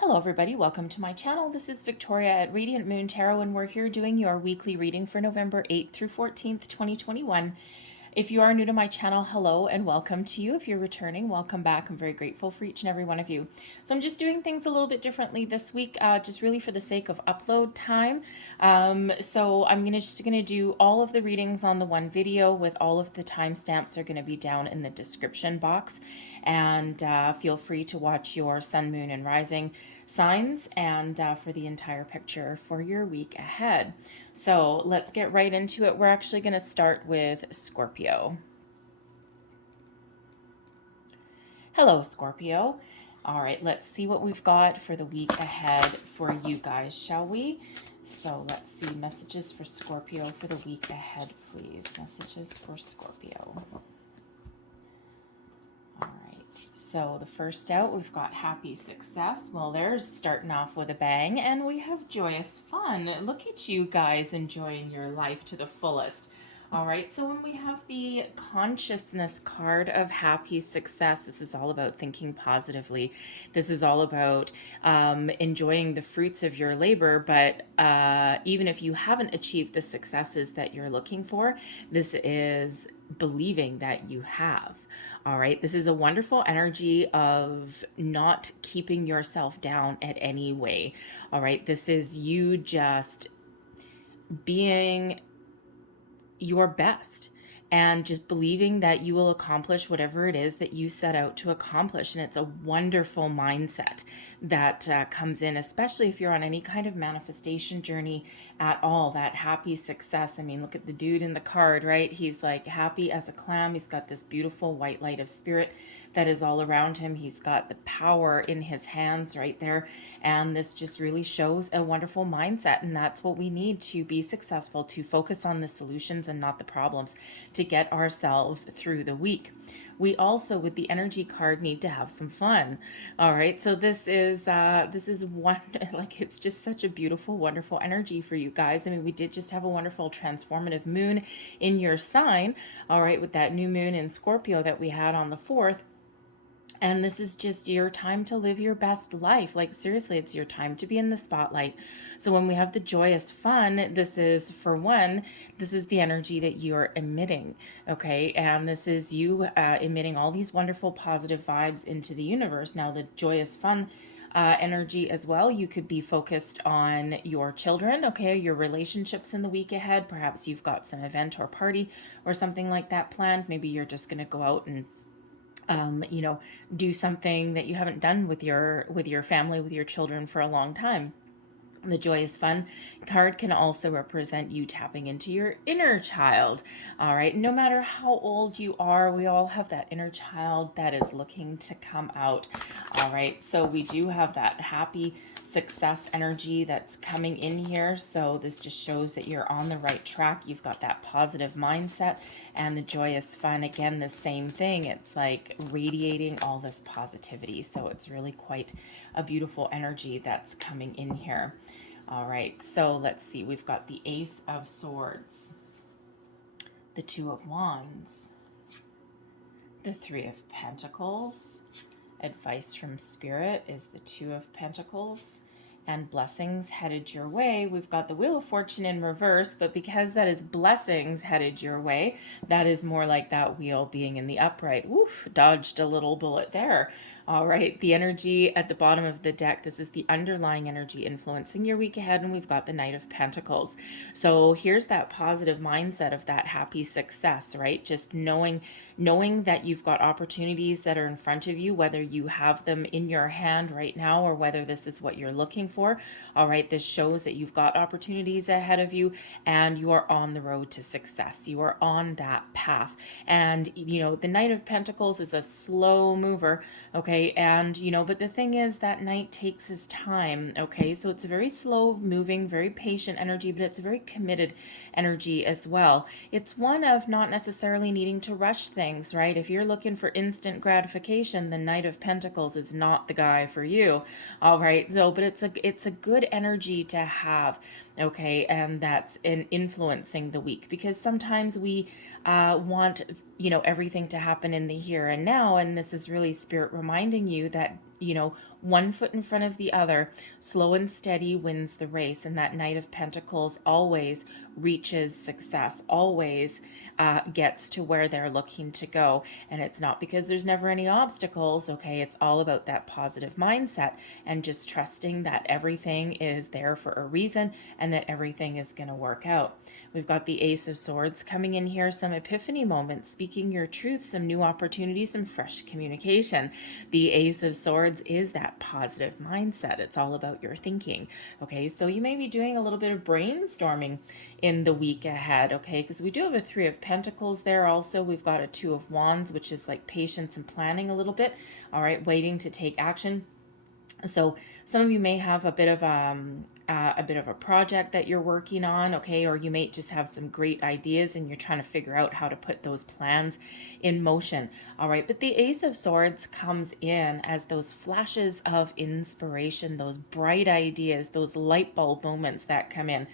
Hello everybody, welcome to my channel. This is Victoria at Radiant Moon Tarot, and we're here doing your weekly reading for November 8th through 14th, 2021. If you are new to my channel, hello and welcome to you. If you're returning, welcome back. I'm very grateful for each and every one of you. So I'm just doing things a little bit differently this week, just really for the sake of upload time. So I'm just gonna do all of the readings on the one video with all of the timestamps are gonna be down in the description box. And feel free to watch your sun, moon, and rising signs and for the entire picture for your week ahead. So let's get right into it. We're actually going to start with Scorpio. Hello, Scorpio. All right, let's see what we've got for the week ahead for you guys, shall we? So let's see, messages for Scorpio for the week ahead, please. Messages for Scorpio. So the first out, we've got happy success. Well, there's starting off with a bang. And we have joyous fun. Look at you guys enjoying your life to the fullest. All right, so when we have the consciousness card of happy success, this is all about thinking positively. This is all about enjoying the fruits of your labor, but even if you haven't achieved the successes that you're looking for, this is believing that you have. All right, this is a wonderful energy of not keeping yourself down at any way. All right, this is you just being your best and just believing that you will accomplish whatever it is that you set out to accomplish. And it's a wonderful mindset that comes in, especially if you're on any kind of manifestation journey at all. That happy success. I mean, look at the dude in the card, right? He's like happy as a clam. He's got this beautiful white light of spirit that is all around him. He's got the power in his hands right there. And this just really shows a wonderful mindset. And that's what we need to be successful, to focus on the solutions and not the problems, to get ourselves through the week. We also, with the energy card, need to have some fun. All right, so this is one, like, it's just such a beautiful, wonderful energy for you guys. I mean, we did just have a wonderful transformative moon in your sign, all right, with that new moon in Scorpio that we had on the 4th. And this is just your time to live your best life. Like, seriously, it's your time to be in the spotlight. So when we have the joyous fun, this is, for one, this is the energy that you're emitting, okay? And this is you emitting all these wonderful positive vibes into the universe. Now, the joyous fun energy as well, you could be focused on your children, okay, your relationships in the week ahead. Perhaps you've got some event or party or something like that planned. Maybe you're just going to go out and do something that you haven't done with your family, with your children for a long time. The joyous fun card can also represent you tapping into your inner child. All right, no matter how old you are, we all have that inner child that is looking to come out. All right, so we do have that happy success energy that's coming in here. So this just shows that you're on the right track. You've got that positive mindset, and the joyous fun, again, the same thing. It's like radiating all this positivity. So it's really quite a beautiful energy that's coming in here. All right, so let's see. We've got the Ace of Swords, the Two of Wands, the Three of Pentacles. Advice from Spirit is the Two of Pentacles. And blessings headed your way. We've got the Wheel of Fortune in reverse, but because that is blessings headed your way, that is more like that wheel being in the upright. Oof, dodged a little bullet there. All right, the energy at the bottom of the deck, this is the underlying energy influencing your week ahead, and we've got the Knight of Pentacles. So here's that positive mindset of that happy success, right? Just knowing that you've got opportunities that are in front of you, whether you have them in your hand right now or whether this is what you're looking for. All right, this shows that you've got opportunities ahead of you and you are on the road to success. You are on that path. And, the Knight of Pentacles is a slow mover, okay? And, but the thing is that Knight takes his time, okay? So it's a very slow moving, very patient energy, but it's a very committed energy as well. It's one of not necessarily needing to rush things, right? If you're looking for instant gratification, the Knight of Pentacles is not the guy for you. All right. So, but it's a good energy to have, okay? And that's in influencing the week, because sometimes we want, everything to happen in the here and now. And this is really Spirit reminding you that, one foot in front of the other. Slow and steady wins the race. And that Knight of Pentacles always reaches success, always gets to where they're looking to go. And it's not because there's never any obstacles, okay? It's all about that positive mindset and just trusting that everything is there for a reason and that everything is going to work out. We've got the Ace of Swords coming in here, some epiphany moments, speaking your truth, some new opportunities, some fresh communication. The Ace of Swords is that positive mindset. It's all about your thinking, okay? So you may be doing a little bit of brainstorming in the week ahead, okay? Because we do have a Three of Pentacles there also. We've got a Two of Wands, which is like patience and planning a little bit, all right? Waiting to take action. So some of you may have a bit of a project that you're working on, okay, or you may just have some great ideas and you're trying to figure out how to put those plans in motion, all right? But the Ace of Swords comes in as those flashes of inspiration, those bright ideas, those light bulb moments that come in.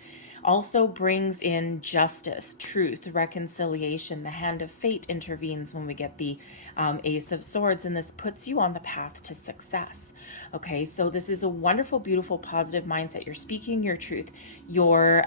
Also brings in justice, truth, reconciliation. The hand of fate intervenes when we get the Ace of Swords, and this puts you on the path to success. Okay, so this is a wonderful, beautiful, positive mindset. You're speaking your truth. You're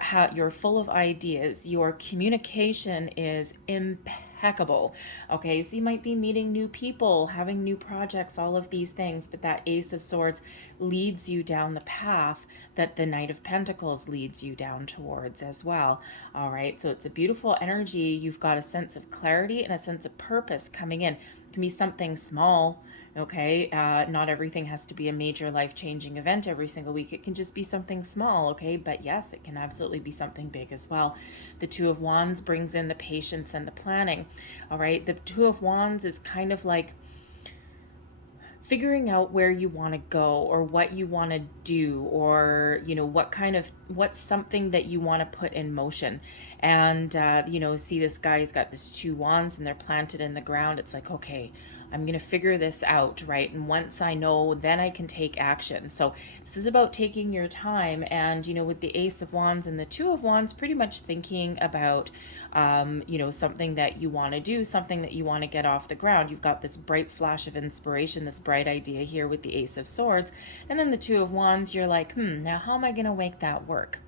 full of ideas. Your communication is impeccable. Okay, so you might be meeting new people, having new projects, all of these things, but that Ace of Swords leads you down the path that the Knight of Pentacles leads you down towards as well. All right, so it's a beautiful energy. You've got a sense of clarity and a sense of purpose coming in. It can be something small, okay? Not everything has to be a major life-changing event every single week. It can just be something small, okay? But yes, it can absolutely be something big as well. The Two of Wands brings in the patience and the planning, all right? The Two of Wands is kind of like figuring out where you want to go or what you want to do, or what's something that you want to put in motion. And see, this guy's got this Two Wands and they're planted in the ground. It's like, okay, I'm going to figure this out, right? And once I know, then I can take action. So this is about taking your time. And, with the Ace of Wands and the Two of Wands, pretty much thinking about, something that you want to do, something that you want to get off the ground. You've got this bright flash of inspiration, this bright idea here with the Ace of Swords. And then the Two of Wands, you're like, now how am I going to make that work?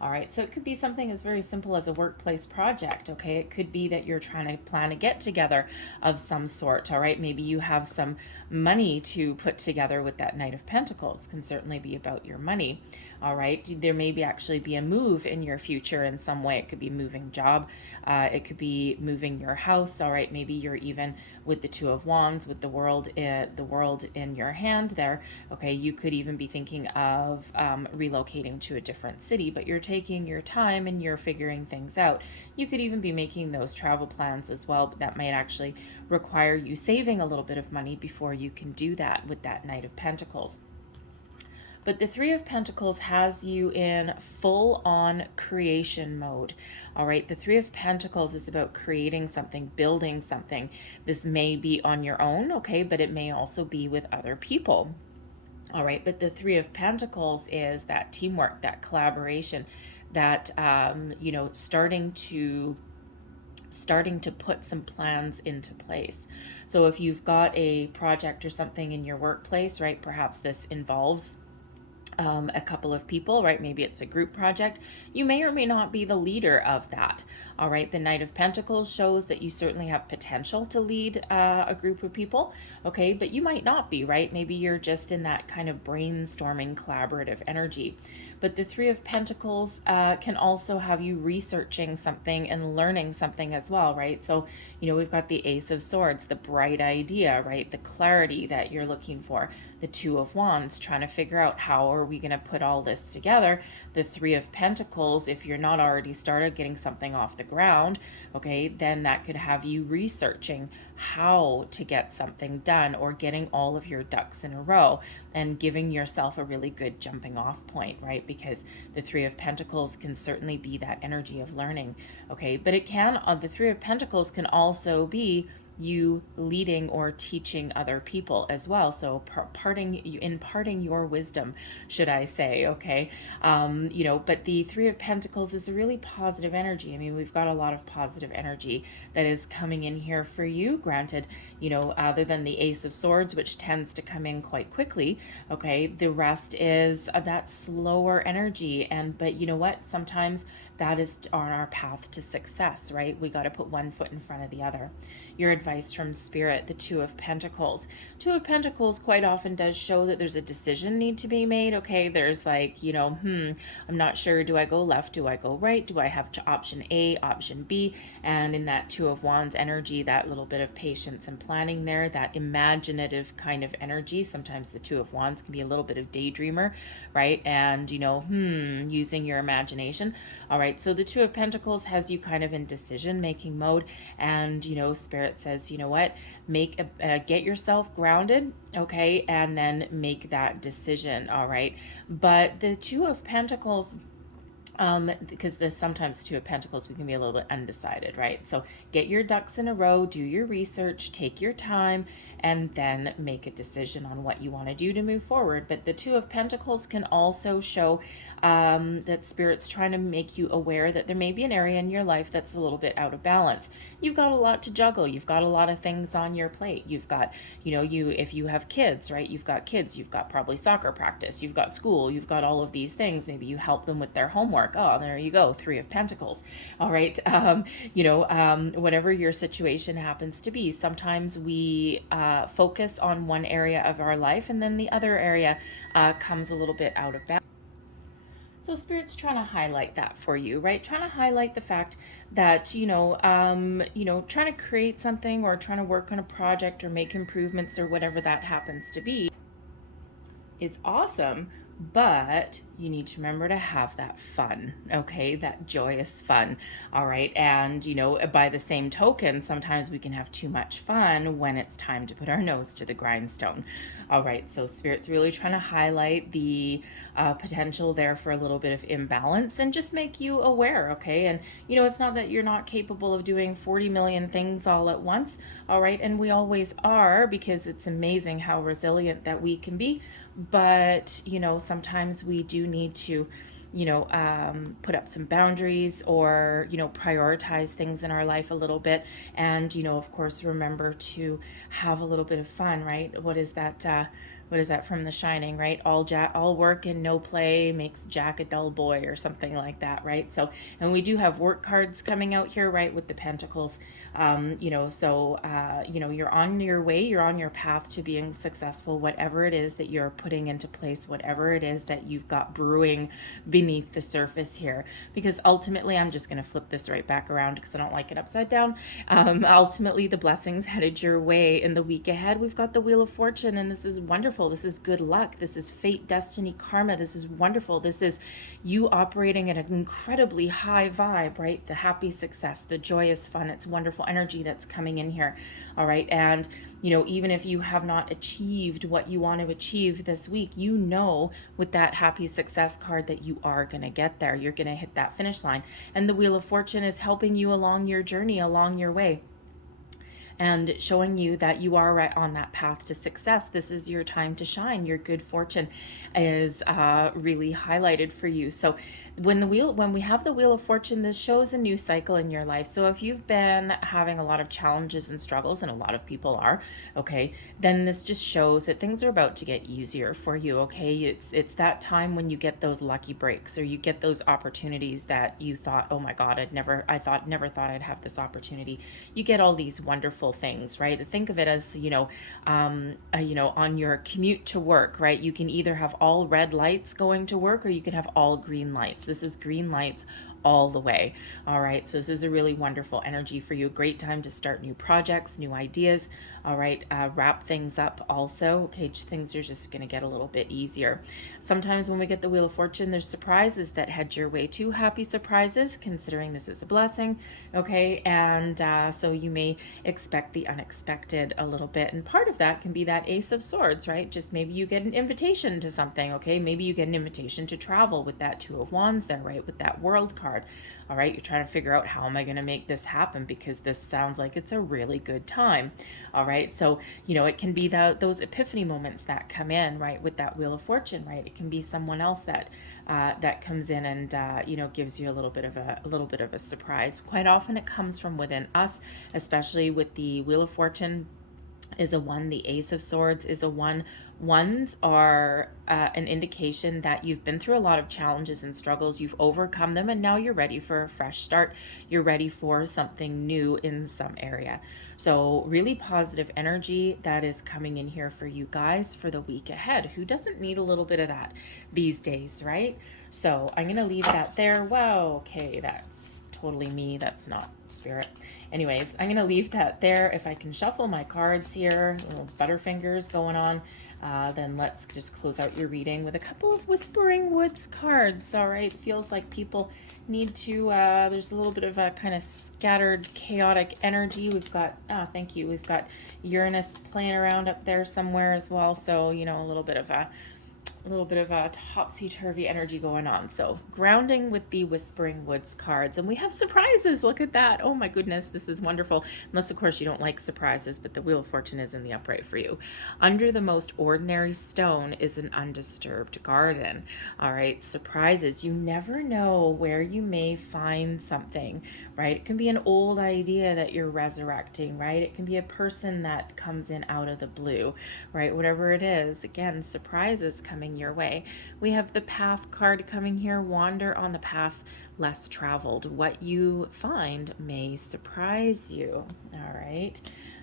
All right, so it could be something as very simple as a workplace project, okay? It could be that you're trying to plan a get-together of some sort, all right? Maybe you have some money to put together with that Knight of Pentacles. It can certainly be about your money, all right? There may be actually be a move in your future in some way. It could be moving job. It could be moving your house, all right? Maybe you're even with the Two of Wands, with the world in your hand there, okay? You could even be thinking of relocating to a different city, but you're taking your time and you're figuring things out. You could even be making those travel plans as well, but that might actually require you saving a little bit of money before you can do that with that Knight of Pentacles. But the Three of Pentacles has you in full-on creation mode. All right, the Three of Pentacles is about creating something, building something. This may be on your own, okay, but it may also be with other people. All right, but the Three of Pentacles is that teamwork, that collaboration, that, starting to put some plans into place. So if you've got a project or something in your workplace, right, perhaps this involves a couple of people, right? Maybe it's a group project. You may or may not be the leader of that. All right. The Knight of Pentacles shows that you certainly have potential to lead a group of people. Okay. But you might not be, right? Maybe you're just in that kind of brainstorming, collaborative energy. But the Three of Pentacles can also have you researching something and learning something as well, right? So, we've got the Ace of Swords, the bright idea, right? The clarity that you're looking for. The Two of Wands, trying to figure out how are we going to put all this together. The Three of Pentacles, if you're not already started getting something off the ground, okay, then that could have you researching how to get something done or getting all of your ducks in a row and giving yourself a really good jumping off point, right? Because the Three of Pentacles can certainly be that energy of learning, okay? But it can, the Three of Pentacles can also be you leading or teaching other people as well. So imparting your wisdom, should I say, okay? But the Three of Pentacles is a really positive energy. I mean, we've got a lot of positive energy that is coming in here for you. Granted, other than the Ace of Swords, which tends to come in quite quickly, okay, the rest is that slower energy. But you know what? Sometimes that is on our path to success, right? We got to put one foot in front of the other. Your advice from Spirit, the Two of Pentacles. Two of Pentacles quite often does show that there's a decision need to be made. Okay, there's like, I'm not sure. Do I go left? Do I go right? Do I have option A, option B? And in that Two of Wands energy, that little bit of patience and planning there, that imaginative kind of energy. Sometimes the Two of Wands can be a little bit of daydreamer, right? And, using your imagination. All right, so the Two of Pentacles has you kind of in decision-making mode, and, Spirit says, you know what, get yourself grounded, okay, and then make that decision, all right? But the Two of Pentacles, because there's sometimes Two of Pentacles, we can be a little bit undecided, right? So get your ducks in a row, do your research, take your time, and then make a decision on what you want to do to move forward. But the Two of Pentacles can also show that Spirit's trying to make you aware that there may be an area in your life that's a little bit out of balance. You've got a lot to juggle. You've got a lot of things on your plate. You've got, if you have kids, right? You've got kids. You've got probably soccer practice. You've got school. You've got all of these things. Maybe you help them with their homework. Oh, there you go. Three of Pentacles. All right. Whatever your situation happens to be, sometimes we focus on one area of our life, and then the other area comes a little bit out of balance. So Spirit's trying to highlight that for you, right? Trying to highlight the fact that, trying to create something or trying to work on a project or make improvements or whatever that happens to be is awesome, but you need to remember to have that fun, okay? That joyous fun, all right? And, by the same token, sometimes we can have too much fun when it's time to put our nose to the grindstone, all right? So Spirit's really trying to highlight the potential there for a little bit of imbalance and just make you aware, okay? And, it's not that you're not capable of doing 40 million things all at once, all right? And we always are, because it's amazing how resilient that we can be. But, sometimes we do need to, put up some boundaries or, prioritize things in our life a little bit. And, of course, remember to have a little bit of fun, right? What is that from The Shining, right? All work and no play makes Jack a dull boy, or something like that, right? So, and we do have work cards coming out here, right, with the Pentacles. You're on your way, you're on your path to being successful, whatever it is that you're putting into place, whatever it is that you've got brewing beneath the surface here. Because ultimately, I'm just going to flip this right back around because I don't like it upside down. Ultimately, the blessings headed your way in the week ahead. We've got the Wheel of Fortune, and this is wonderful. This is good luck. This is fate, destiny, karma. This is wonderful. This is you operating at an incredibly high vibe, right? The happy success, the joyous fun. It's wonderful energy that's coming in here, all right? And even if you have not achieved what you want to achieve this week, with that happy success card that you are going to get there. You're going to hit that finish line, and the Wheel of Fortune is helping you along your journey, along your way, and showing you that you are right on that path to success. This is your time to shine. Your good fortune is really highlighted for you. So when we have the Wheel of Fortune, this shows a new cycle in your life. So if you've been having a lot of challenges and struggles, and a lot of people are, okay, then this just shows that things are about to get easier for you, okay? It's that time when you get those lucky breaks, or you get those opportunities that you thought, oh my God, never thought I'd have this opportunity. You get all these wonderful things, right? Think of it as, on your commute to work, right? You can either have all red lights going to work, or you can have all green lights. This is green lights all the way. All right. So this is a really wonderful energy for you. Great time to start new projects, new ideas. All right. Wrap things up also. Okay. Things are just going to get a little bit easier. Sometimes when we get the Wheel of Fortune, there's surprises that head your way too. Happy surprises, considering this is a blessing. Okay. And so you may expect the unexpected a little bit. And part of that can be that Ace of Swords, right? Just maybe you get an invitation to something. Okay. Maybe you get an invitation to travel with that Two of Wands there, right? With that World card. card. All right, you're trying to figure out, how am I going to make this happen, because this sounds like it's a really good time. All right, so it can be those epiphany moments that come in, right, with that Wheel of Fortune, right? It can be someone else that that comes in and gives you a little bit of a surprise. Quite often it comes from within us, especially with the Wheel of Fortune is a 1. The Ace of Swords is a 1. Ones are an indication that you've been through a lot of challenges and struggles. You've overcome them, and now you're ready for a fresh start. You're ready for something new in some area. So really positive energy that is coming in here for you guys for the week ahead. Who doesn't need a little bit of that these days, right? So I'm going to leave that there. Wow, okay, that's totally me. That's not spirit. Anyways, I'm going to leave that there. If I can shuffle my cards here, little butterfingers going on, then let's just close out your reading with a couple of Whispering Woods cards. All right, feels like people need to, there's a little bit of a kind of scattered, chaotic energy. We've got, thank you, we've got Uranus playing around up there somewhere as well. So, a little bit of a topsy-turvy energy going on. So grounding with the Whispering Woods cards. And we have surprises. Look at that. Oh my goodness, this is wonderful. Unless, of course, you don't like surprises, but the Wheel of Fortune is in the upright for you. Under the most ordinary stone is an undisturbed garden. All right, surprises. You never know where you may find something, right? It can be an old idea that you're resurrecting, right? It can be a person that comes in out of the blue, right? Whatever it is, again, surprises coming your way. We have the Path card coming here. Wander on the path less traveled. What you find may surprise you. All right.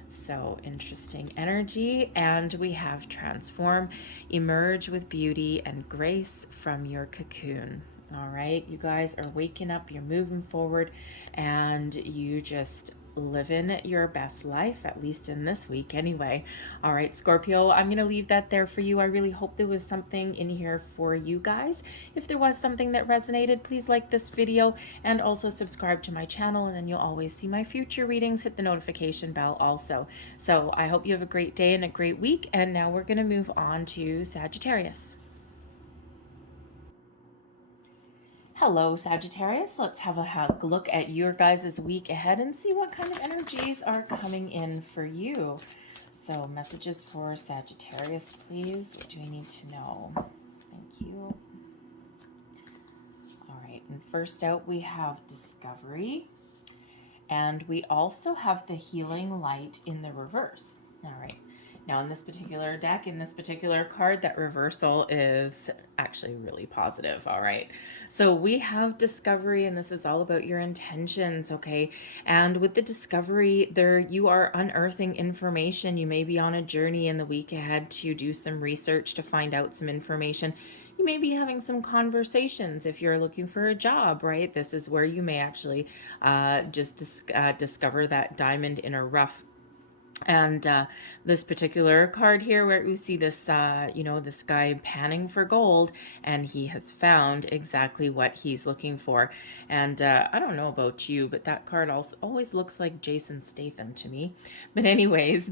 So interesting energy. And we have Transform. Emerge with beauty and grace from your cocoon. All right. You guys are waking up. You're moving forward. And you just living your best life, at least in this week anyway. All right, Scorpio, I'm going to leave that there for you. I really hope there was something in here for you guys. If there was something that resonated, please like this video and also subscribe to my channel, and then you'll always see my future readings. Hit the notification bell also. So I hope you have a great day and a great week. And now we're going to move on to Sagittarius. Hello, Sagittarius. Let's have a look at your guys' week ahead and see what kind of energies are coming in for you. So, messages for Sagittarius, please. What do we need to know? Thank you. All right, and first out we have Discovery. And we also have the Healing Light in the reverse. All right. Now, in this particular deck, in this particular card, that reversal is actually really positive, all right? So we have Discovery, and this is all about your intentions, okay? And with the Discovery, you are unearthing information. You may be on a journey in the week ahead to do some research to find out some information. You may be having some conversations if you're looking for a job, right? This is where you may actually discover that diamond in a rough. And this particular card here, where we see this, this guy panning for gold, and he has found exactly what he's looking for. And I don't know about you, but that card also always looks like Jason Statham to me. But anyways,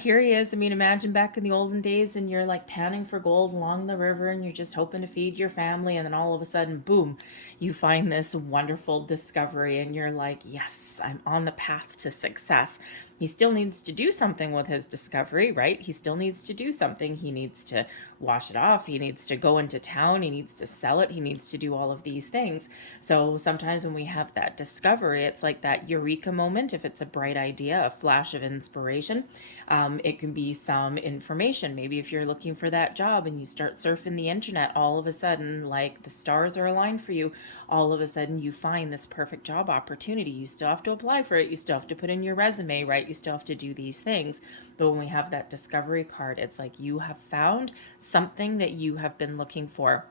here he is. I mean, imagine back in the olden days, and you're like panning for gold along the river, and you're just hoping to feed your family, and then all of a sudden, boom, you find this wonderful discovery, and you're like, yes, I'm on the path to success. He still needs to do something with his discovery, right? He still needs to do something. He needs to wash it off. He needs to go into town. He needs to sell it. He needs to do all of these things. So sometimes when we have that discovery, it's like that eureka moment. If it's a bright idea, a flash of inspiration, it can be some information. Maybe if you're looking for that job and you start surfing the internet, all of a sudden, like the stars are aligned for you. All of a sudden you find this perfect job opportunity. You still have to apply for it. You still have to put in your resume, right? You still have to do these things. But when we have that discovery card, it's like you have found something that you have been looking for.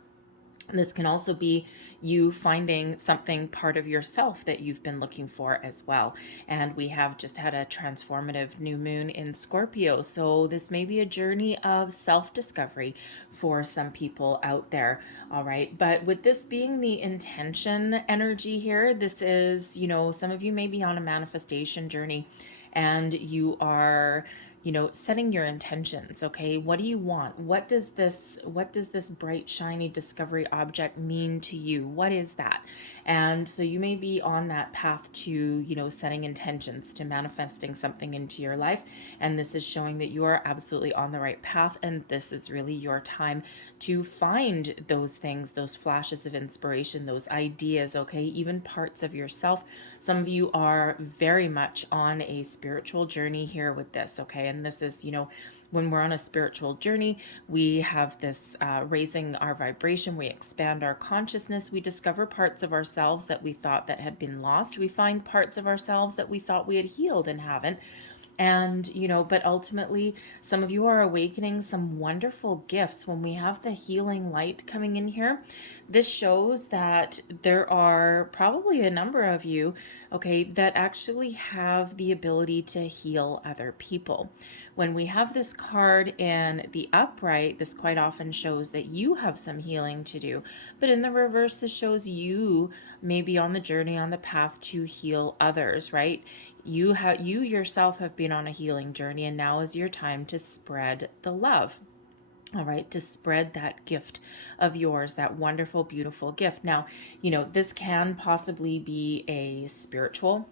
And this can also be you finding something part of yourself that you've been looking for as well. And we have just had a transformative new moon in Scorpio. So this may be a journey of self-discovery for some people out there. All right. But with this being the intention energy here, this is, some of you may be on a manifestation journey, and you are you know, setting your intentions. Okay, what do you want? What does this bright shiny discovery object mean to you? What is that? And so you may be on that path to, you know, setting intentions, to manifesting something into your life, and this is showing that you are absolutely on the right path, and this is really your time to find those things, those flashes of inspiration, those ideas. Okay, even parts of yourself. Some of you are very much on a spiritual journey here with this. Okay, and this is, you know, when we're on a spiritual journey, we have this raising our vibration, we expand our consciousness, we discover parts of ourselves that we thought that had been lost, we find parts of ourselves that we thought we had healed and haven't. And, you know, but ultimately, some of you are awakening some wonderful gifts. When we have the healing light coming in here, this shows that there are probably a number of you, okay, that actually have the ability to heal other people. When we have this card in the upright, this quite often shows that you have some healing to do. But in the reverse, this shows you may be on the journey, on the path to heal others, right? You yourself have been on a healing journey, and now is your time to spread the love. All right, to spread that gift of yours, that wonderful, beautiful gift. Now, you know, this can possibly be a spiritual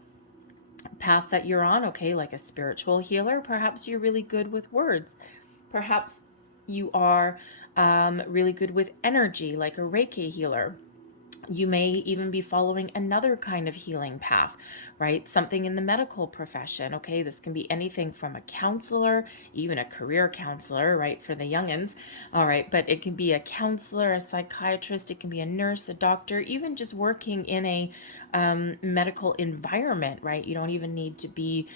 path that you're on, okay, like a spiritual healer. Perhaps you're really good with words. Perhaps you are really good with energy, like a Reiki healer. You may even be following another kind of healing path, right? Something in the medical profession, okay? This can be anything from a counselor, even a career counselor, right, for the youngins, all right? But it can be a counselor, a psychiatrist, it can be a nurse, a doctor, even just working in a medical environment, right? You don't even need to be,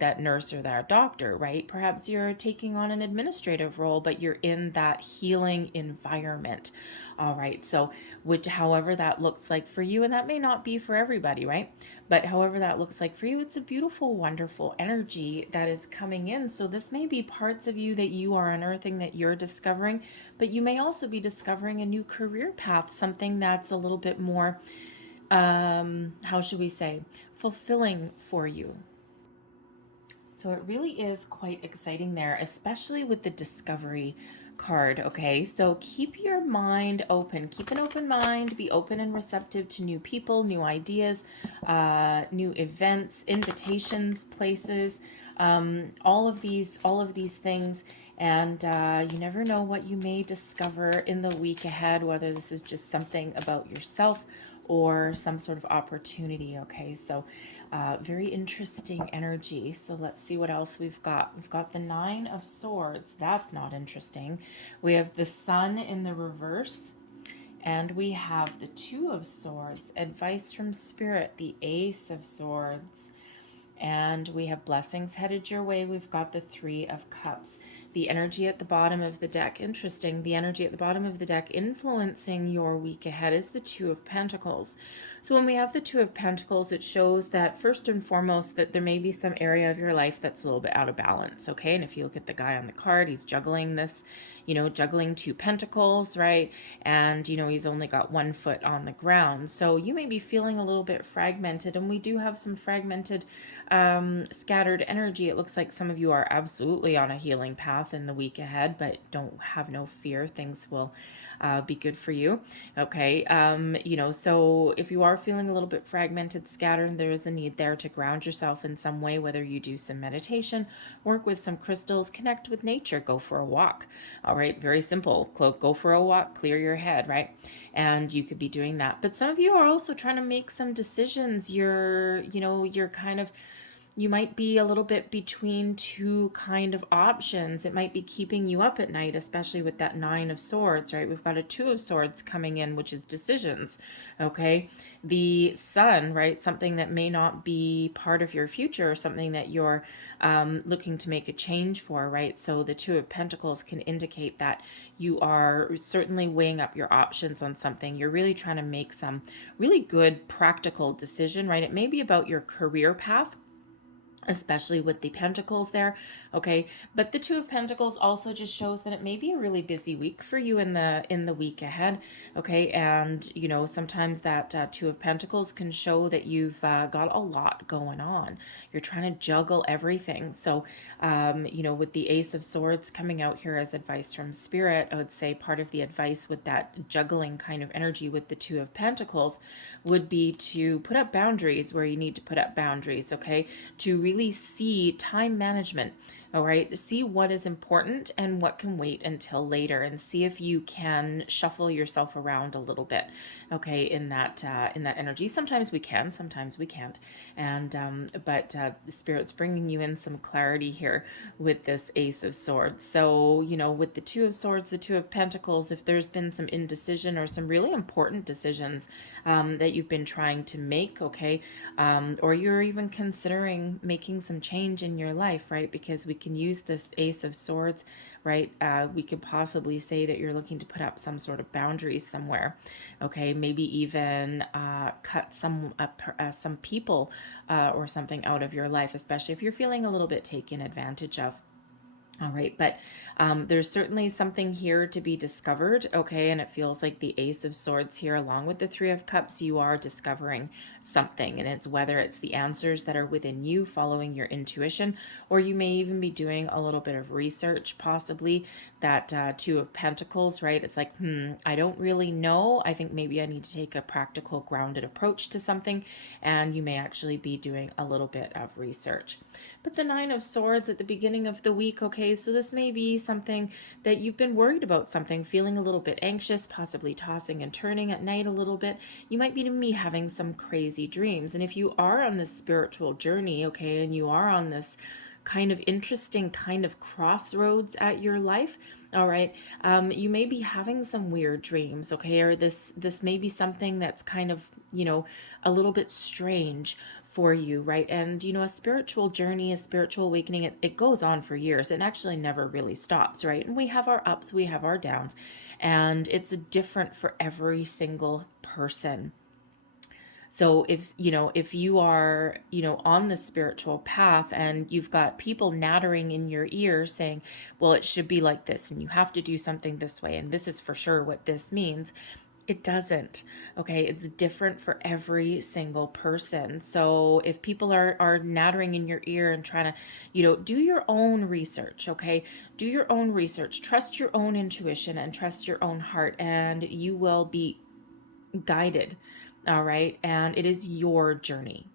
that nurse or that doctor, right? Perhaps you're taking on an administrative role, but you're in that healing environment. All right. So, however that looks like for you, and that may not be for everybody, right? But however that looks like for you, it's a beautiful, wonderful energy that is coming in. So this may be parts of you that you are unearthing, that you're discovering, but you may also be discovering a new career path, something that's a little bit more, how should we say, fulfilling for you. So it really is quite exciting there, especially with the discovery card, okay? So keep your mind open. Keep an open mind. Be open and receptive to new people, new ideas, new events, invitations, places, all of these things. And you never know what you may discover in the week ahead, whether this is just something about yourself or some sort of opportunity, okay? So very interesting energy. So let's see what else we've got. We've got the 9 of Swords. That's not interesting. We have the Sun in the reverse. And we have the 2 of Swords. Advice from Spirit. The Ace of Swords. And we have blessings headed your way. We've got the 3 of Cups. The energy at the bottom of the deck, interesting. The energy at the bottom of the deck influencing your week ahead is the 2 of Pentacles. So when we have the 2 of Pentacles, it shows that first and foremost that there may be some area of your life that's a little bit out of balance, okay? And if you look at the guy on the card, he's juggling this, juggling 2 pentacles, right? And, he's only got 1 foot on the ground. So you may be feeling a little bit fragmented, and we do have some fragmented, scattered energy. It looks like some of you are absolutely on a healing path in the week ahead, but don't have no fear. Things will be good for you. Okay. So if you are feeling a little bit fragmented, scattered, there is a need there to ground yourself in some way, whether you do some meditation, work with some crystals, connect with nature, go for a walk. All right. Very simple. Go for a walk, clear your head, right? And you could be doing that. But some of you are also trying to make some decisions. You're kind of, you might be a little bit between 2 kind of options. It might be keeping you up at night, especially with that 9 of Swords, right? We've got a 2 of Swords coming in, which is decisions, okay? The Sun, right? Something that may not be part of your future, or something that you're looking to make a change for, right? So the 2 of Pentacles can indicate that you are certainly weighing up your options on something. You're really trying to make some really good practical decision, right? It may be about your career path. especially with the pentacles there. Okay, but the Two of Pentacles also just shows that it may be a really busy week for you in the week ahead. Okay, and you know, sometimes that Two of Pentacles can show that you've got a lot going on. You're trying to juggle everything. So you know, with the Ace of Swords coming out here as advice from Spirit, I would say part of the advice with that juggling kind of energy with the Two of Pentacles would be to put up boundaries where you need to put up boundaries. Okay, to really see time management. All right, see what is important and what can wait until later, and see if you can shuffle yourself around a little bit. Okay, in that energy. Sometimes we can, sometimes we can't, and but the Spirit's bringing you in some clarity here with this Ace of Swords. So you know, with the Two of Swords, the Two of Pentacles, if there's been some indecision or some really important decisions that you've been trying to make, okay, or you're even considering making some change in your life, right? Because we can use this Ace of Swords, right? We could possibly say that you're looking to put up some sort of boundaries somewhere, okay? Maybe even cut some people or something out of your life, especially if you're feeling a little bit taken advantage of. All right, but there's certainly something here to be discovered, okay? And it feels like the Ace of Swords here, along with the Three of Cups, you are discovering something. And it's whether it's the answers that are within you, following your intuition, or you may even be doing a little bit of research, possibly. That Two of Pentacles, right? It's like, I don't really know. I think maybe I need to take a practical, grounded approach to something. And you may actually be doing a little bit of research. But the Nine of Swords at the beginning of the week, okay, so this may be something that you've been worried about, something, feeling a little bit anxious, possibly tossing and turning at night a little bit. You might be having some crazy dreams. And if you are on this spiritual journey, okay, and you are on this kind of interesting kind of crossroads at your life, all right, you may be having some weird dreams, okay, or this may be something that's kind of, you know, a little bit strange for you, right? And you know, a spiritual journey, a spiritual awakening, it goes on for years. It actually never really stops, right? And we have our ups, we have our downs, and it's different for every single person. So if you are, you know, on the spiritual path and you've got people nattering in your ear saying, well, it should be like this and you have to do something this way and this is for sure what this means, it doesn't. Okay, it's different for every single person. So if people are nattering in your ear and trying to, you know, do your own research, okay? Do your own research, trust your own intuition and trust your own heart, and you will be guided. All right, and it is your journey.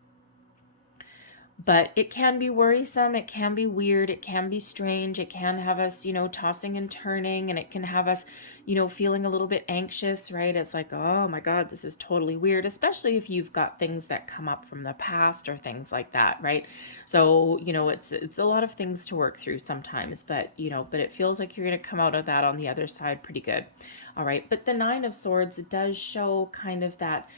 But it can be worrisome, it can be weird, it can be strange, it can have us, you know, tossing and turning, and it can have us, you know, feeling a little bit anxious, right? It's like, oh my God, this is totally weird, especially if you've got things that come up from the past or things like that, right? So, you know, it's a lot of things to work through sometimes, but, you know, but it feels like you're going to come out of that on the other side pretty good. All right, but the Nine of Swords does show kind of that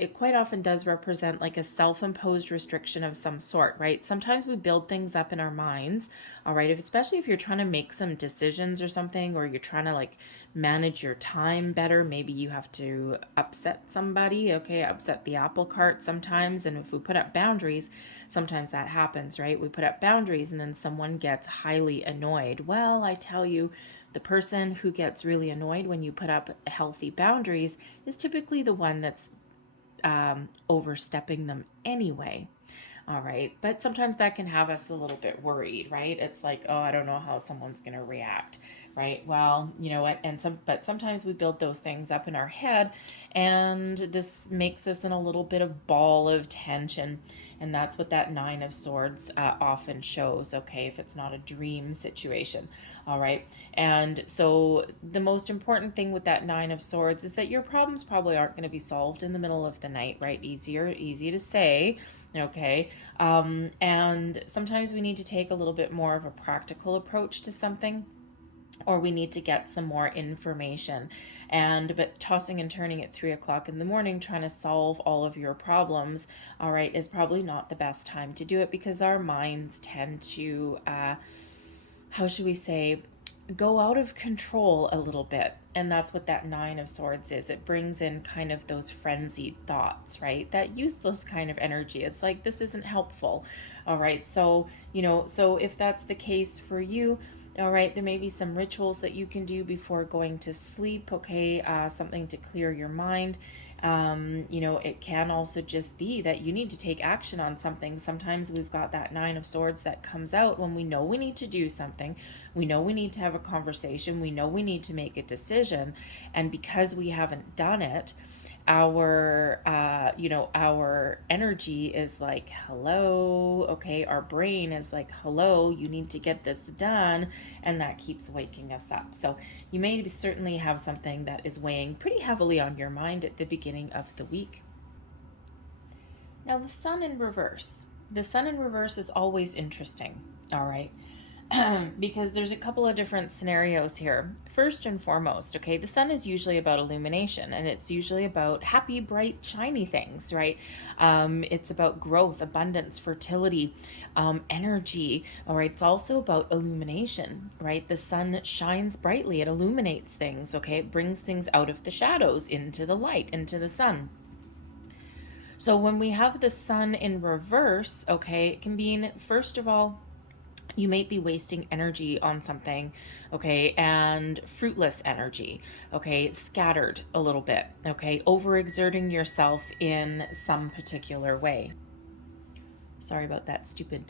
it quite often does represent like a self-imposed restriction of some sort, right? Sometimes we build things up in our minds, all right? Especially if you're trying to make some decisions or something, or you're trying to like manage your time better. Maybe you have to upset somebody, okay? Upset the apple cart sometimes. And if we put up boundaries, sometimes that happens, right? We put up boundaries and then someone gets highly annoyed. Well, I tell you, the person who gets really annoyed when you put up healthy boundaries is typically the one that's overstepping them anyway. All right. But sometimes that can have us a little bit worried, right? It's like, oh, I don't know how someone's going to react, right? Well, you know what? But sometimes we build those things up in our head, and this makes us in a little bit of ball of tension. And that's what that Nine of Swords often shows, okay, if it's not a dream situation. All right. And so the most important thing with that Nine of Swords is that your problems probably aren't going to be solved in the middle of the night, right? Easy to say. Okay. And sometimes we need to take a little bit more of a practical approach to something, or we need to get some more information. But tossing and turning at 3 o'clock in the morning trying to solve all of your problems, all right, is probably not the best time to do it, because our minds tend to how should we say, go out of control a little bit. And that's what that Nine of Swords is. It brings in kind of those frenzied thoughts, right? That useless kind of energy. It's like, this isn't helpful. All right. So, so if that's the case for you, all right, there may be some rituals that you can do before going to sleep, okay? Something to clear your mind. It can also just be that you need to take action on something. Sometimes we've got that Nine of Swords that comes out when we know we need to do something. We know we need to have a conversation. We know we need to make a decision. And because we haven't done it, our energy is like, hello, okay, our brain is like, hello, you need to get this done, and that keeps waking us up. So you may certainly have something that is weighing pretty heavily on your mind at the beginning of the week. Now, the Sun in reverse. The Sun in reverse is always interesting, all right? Because there's a couple of different scenarios here. First and foremost, okay, the Sun is usually about illumination, and it's usually about happy, bright, shiny things, right? It's about growth, abundance, fertility, energy, all right? It's also about illumination, right? The Sun shines brightly, it illuminates things, okay? It brings things out of the shadows into the light, into the sun. So when we have the Sun in reverse, okay, it can mean, first of all, you might be wasting energy on something, okay, and fruitless energy, okay, scattered a little bit, okay, overexerting yourself in some particular way. Sorry about that stupid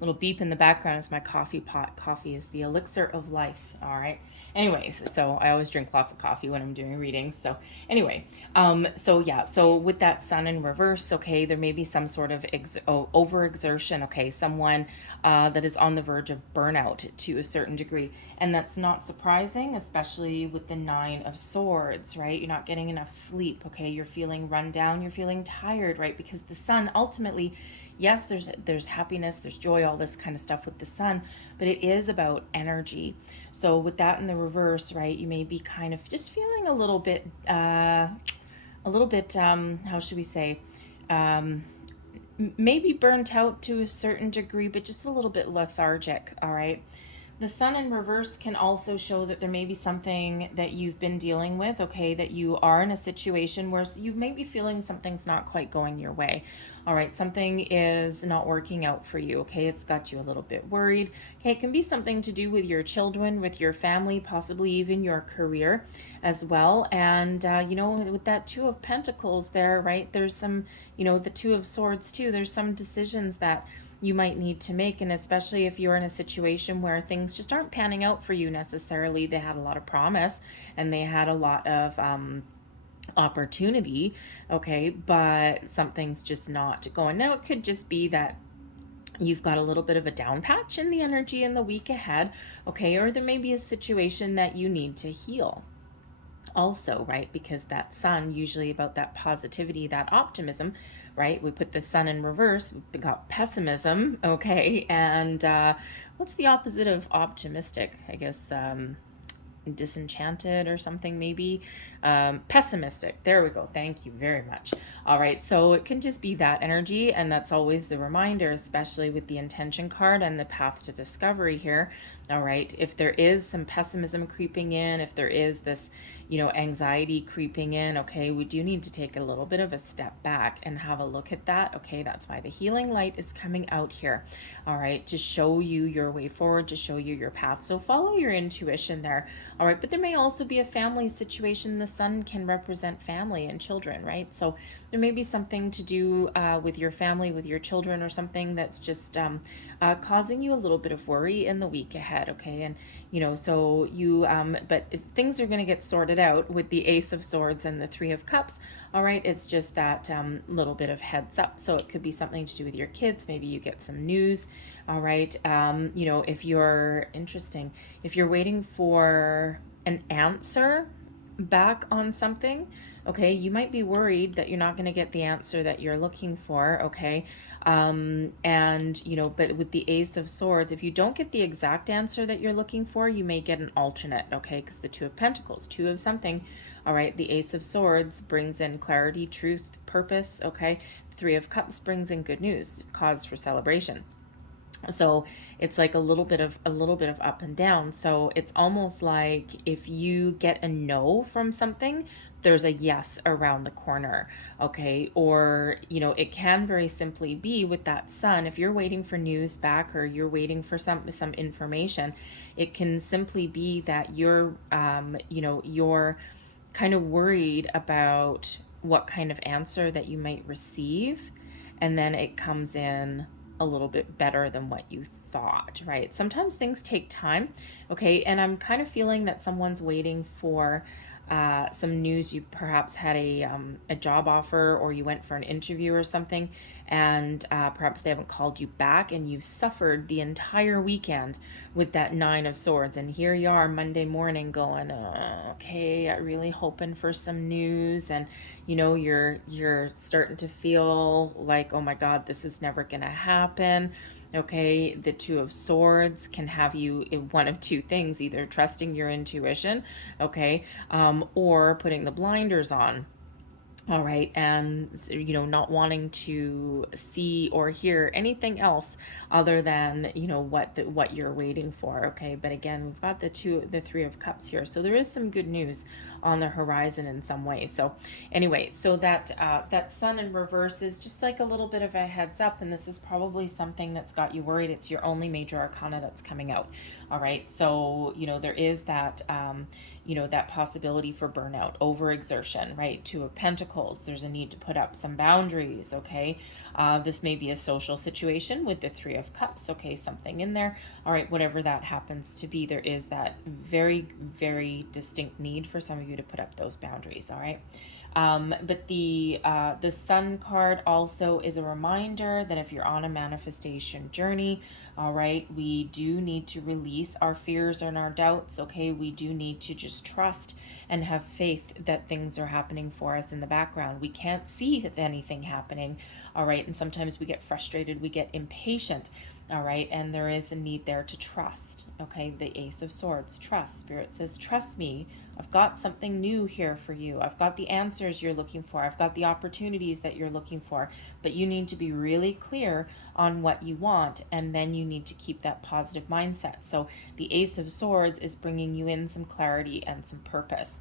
little beep in the background. It's my coffee pot. Coffee is the elixir of life, all right? Anyways, so I always drink lots of coffee when I'm doing readings. So anyway, so with that Sun in reverse, okay, there may be some sort of overexertion, okay, someone that is on the verge of burnout to a certain degree. And that's not surprising, especially with the Nine of Swords, right? You're not getting enough sleep, okay? You're feeling run down, you're feeling tired, right? Because the Sun ultimately, yes, there's happiness, there's joy, all this kind of stuff with the Sun, but it is about energy. So with that in the reverse, right, you may be kind of just feeling a little bit, how should we say, maybe burnt out to a certain degree, but just a little bit lethargic, all right? The Sun in reverse can also show that there may be something that you've been dealing with, okay, that you are in a situation where you may be feeling something's not quite going your way. All right, something is not working out for you, okay? It's got you a little bit worried. Okay, it can be something to do with your children, with your family, possibly even your career as well. And, with that Two of Pentacles there, right, there's some, the Two of Swords too, there's some decisions that you might need to make, and especially if you're in a situation where things just aren't panning out for you necessarily. They had a lot of promise and they had a lot of opportunity, okay, but something's just not going. Now it could just be that you've got a little bit of a down patch in the energy in the week ahead, okay, or there may be a situation that you need to heal also, right? Because that Sun, usually about that positivity, that optimism, right? We put the Sun in reverse, we got pessimism, okay? And what's the opposite of optimistic? I guess disenchanted or something, maybe. Pessimistic. There we go. Thank you very much. All right. So it can just be that energy. And that's always the reminder, especially with the Intention card and the Path to Discovery here. All right. If there is some pessimism creeping in, if there is this, anxiety creeping in, okay, we do need to take a little bit of a step back and have a look at that. Okay, that's why the healing light is coming out here, all right, to show you your way forward, to show you your path. So follow your intuition there, all right. But there may also be a family situation. The Sun can represent family and children, right? So there may be something to do with your family, with your children, or something that's just causing you a little bit of worry in the week ahead, okay? And so you but things are going to get sorted out with the Ace of Swords and the Three of Cups, all right? It's just that little bit of heads up. So it could be something to do with your kids. Maybe you get some news, all right? If you're waiting for an answer back on something, okay, you might be worried that you're not going to get the answer that you're looking for, okay? But with the Ace of Swords, if you don't get the exact answer that you're looking for, you may get an alternate, okay? Because the Two of Pentacles, two of something, all right? The Ace of Swords brings in clarity, truth, purpose, okay? Three of Cups brings in good news, cause for celebration. So it's like a little bit of up and down. So it's almost like if you get a no from something, there's a yes around the corner. Okay? Or, it can very simply be with that sun, if you're waiting for news back or you're waiting for some information, it can simply be that you're kind of worried about what kind of answer that you might receive, and then it comes in a little bit better than what you thought, right? Sometimes things take time, okay? And I'm kind of feeling that someone's waiting for some news. You perhaps had a job offer, or you went for an interview or something, and perhaps they haven't called you back, and you've suffered the entire weekend with that Nine of Swords. And here you are Monday morning going, okay, I'm really hoping for some news. And you're starting to feel like, oh my God, this is never gonna happen. Okay, the Two of Swords can have you in one of two things: either trusting your intuition, okay, or putting the blinders on. All right, and not wanting to see or hear anything else other than what you're waiting for. Okay, but again, we've got the Three of Cups here, so there is some good news on the horizon in some way. So anyway, so that sun in reverse is just like a little bit of a heads up, and this is probably something that's got you worried. It's your only major arcana that's coming out. All right, so there is that that possibility for burnout, overexertion, right? Two of Pentacles, there's a need to put up some boundaries, okay? This may be a social situation with the Three of Cups, okay? Something in there. All right, whatever that happens to be, there is that very, very distinct need for some of you to put up those boundaries, all right? But the Sun card also is a reminder that if you're on a manifestation journey, all right, we do need to release our fears and our doubts, okay? We do need to just trust and have faith that things are happening for us in the background. We can't see anything happening, all right? And sometimes we get frustrated, we get impatient, all right? And there is a need there to trust, okay? The Ace of Swords, trust. Spirit says, trust me. I've got something new here for you. I've got the answers you're looking for. I've got the opportunities that you're looking for. But you need to be really clear on what you want, and then you need to keep that positive mindset. So the Ace of Swords is bringing you in some clarity and some purpose.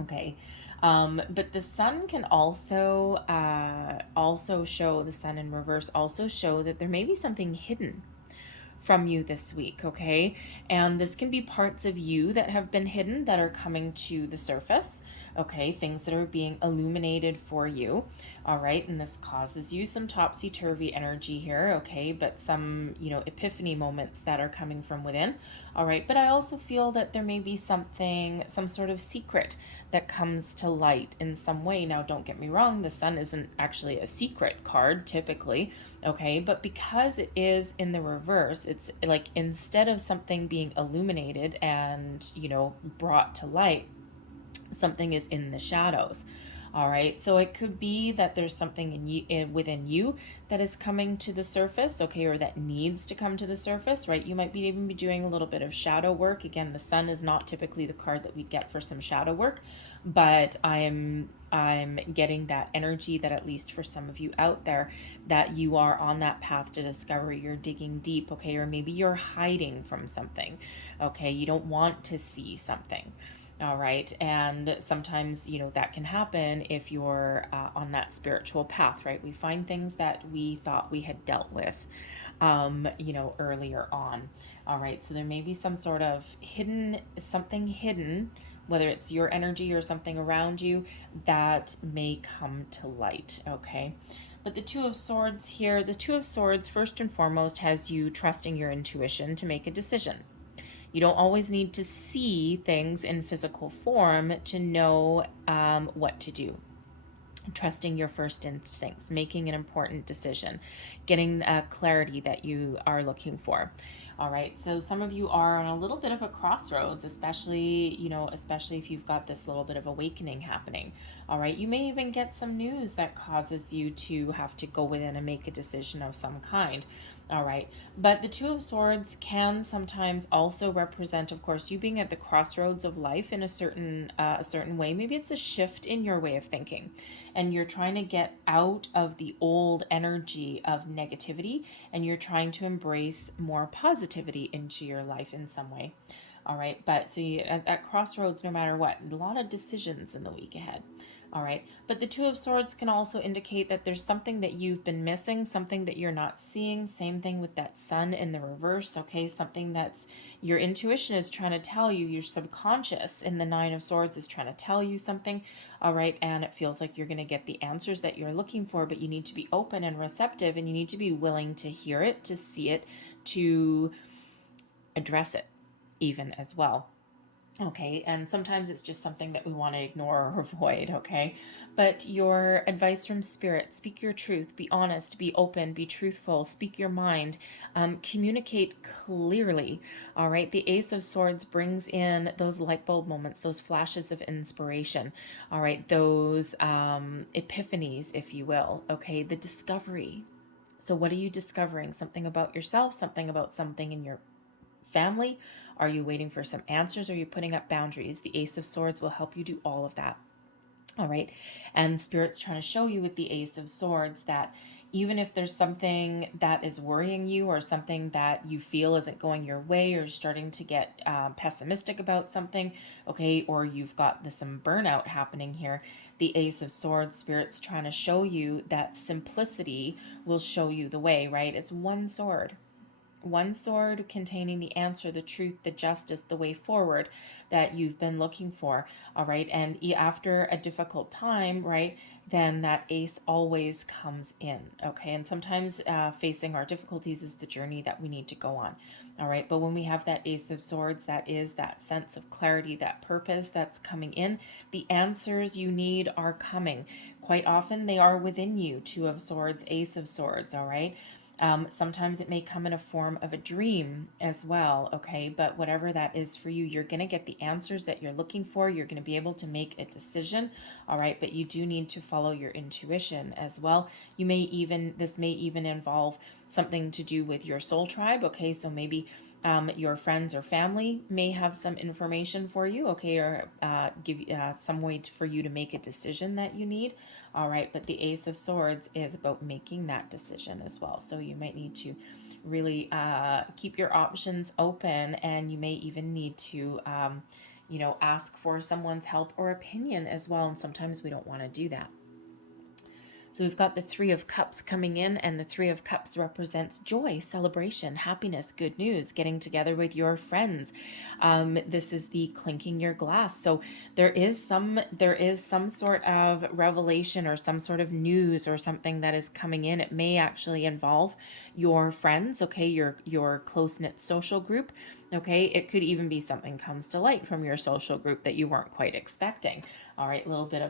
Okay. But the sun can also show, the sun in reverse also show that there may be something hidden from you this week, okay? And this can be parts of you that have been hidden that are coming to the surface, okay? Things that are being illuminated for you, all right? And this causes you some topsy-turvy energy here, okay? But some, epiphany moments that are coming from within, all right? But I also feel that there may be some sort of secret that comes to light in some way. Now, don't get me wrong, the sun isn't actually a secret card typically, okay? But because it is in the reverse, it's like instead of something being illuminated and, brought to light, something is in the shadows. All right, so it could be that there's something within you that is coming to the surface, okay, or that needs to come to the surface, right? You might even be doing a little bit of shadow work. Again, the sun is not typically the card that we get for some shadow work, but I'm getting that energy that at least for some of you out there, that you are on that path to discovery. You're digging deep, okay, or maybe you're hiding from something, okay? You don't want to see something. All right. And sometimes, that can happen if you're on that spiritual path, right? We find things that we thought we had dealt with, earlier on. All right. So there may be some sort of something hidden, whether it's your energy or something around you, that may come to light. Okay. But the Two of Swords here, the Two of Swords, first and foremost, has you trusting your intuition to make a decision. You don't always need to see things in physical form to know what to do. Trusting your first instincts, making an important decision, getting clarity that you are looking for. All right, so some of you are on a little bit of a crossroads, especially if you've got this little bit of awakening happening. All right, you may even get some news that causes you to have to go within and make a decision of some kind. All right. But the Two of Swords can sometimes also represent, of course, you being at the crossroads of life in a certain way. Maybe it's a shift in your way of thinking, and you're trying to get out of the old energy of negativity, and you're trying to embrace more positivity into your life in some way. All right. But so you, at crossroads, no matter what, a lot of decisions in the week ahead. All right. But the Two of Swords can also indicate that there's something that you've been missing, something that you're not seeing. Same thing with that Sun in the reverse. Okay. Something that's your intuition is trying to tell you, your subconscious in the Nine of Swords is trying to tell you something. All right. And it feels like you're going to get the answers that you're looking for, but you need to be open and receptive, and you need to be willing to hear it, to see it, to address it even as well. Okay, and sometimes it's just something that we want to ignore or avoid, okay? But your advice from Spirit: speak your truth, be honest, be open, be truthful, speak your mind, communicate clearly, all right? The Ace of Swords brings in those light bulb moments, those flashes of inspiration, all right? Those epiphanies, if you will, okay? The discovery. So, what are you discovering? Something about yourself, something about something in your family? Are you waiting for some answers? Are you putting up boundaries? The Ace of Swords will help you do all of that. All right. And Spirit's trying to show you with the Ace of Swords that even if there's something that is worrying you, or something that you feel isn't going your way, or you're starting to get pessimistic about something, okay, or you've got some burnout happening here, the Ace of Swords, Spirit's trying to show you that simplicity will show you the way, right? It's one sword containing the answer, the truth, the justice, the way forward that you've been looking for. All right. And after a difficult time, right, then that ace always comes in. Okay. And sometimes facing our difficulties is the journey that we need to go on. All right. But when we have that Ace of Swords, that is that sense of clarity, that purpose that's coming in. The answers you need are coming. Quite often they are within you. Two of Swords, Ace of Swords. All right. Sometimes it may come in a form of a dream as well, okay? But whatever that is for you, you're going to get the answers that you're looking for. You're going to be able to make a decision, all right? But you do need to follow your intuition as well. This may even involve something to do with your soul tribe, okay? So maybe your friends or family may have some information for you, okay? Or give some way for you to make a decision that you need. All right, but the Ace of Swords is about making that decision as well. So you might need to really keep your options open, and you may even need to, ask for someone's help or opinion as well. And sometimes we don't want to do that. So we've got the Three of Cups coming in, and the Three of Cups represents joy, celebration, happiness, good news, getting together with your friends. This is the clinking your glass. So there is some sort of revelation or some sort of news or something that is coming in. It may actually involve your friends, okay, your close-knit social group. Okay, it could even be something comes to light from your social group that you weren't quite expecting. All right, a little bit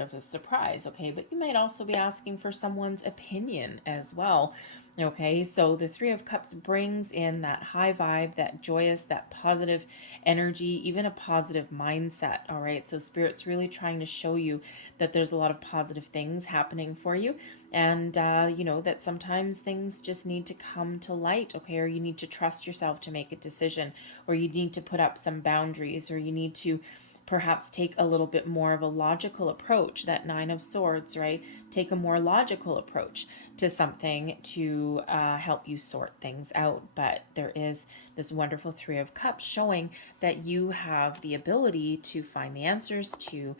of a surprise, okay? But you might also be asking for someone's opinion as well. Okay, so the Three of Cups brings in that high vibe, that joyous, that positive energy, even a positive mindset. All right, so Spirit's really trying to show you that there's a lot of positive things happening for you, and that sometimes things just need to come to light, okay? Or you need to trust yourself to make a decision, or you need to put up some boundaries, or you need to perhaps take a little bit more of a logical approach. That Nine of Swords, right? Take a more logical approach to something to help you sort things out. But there is this wonderful Three of Cups showing that you have the ability to find the answers, to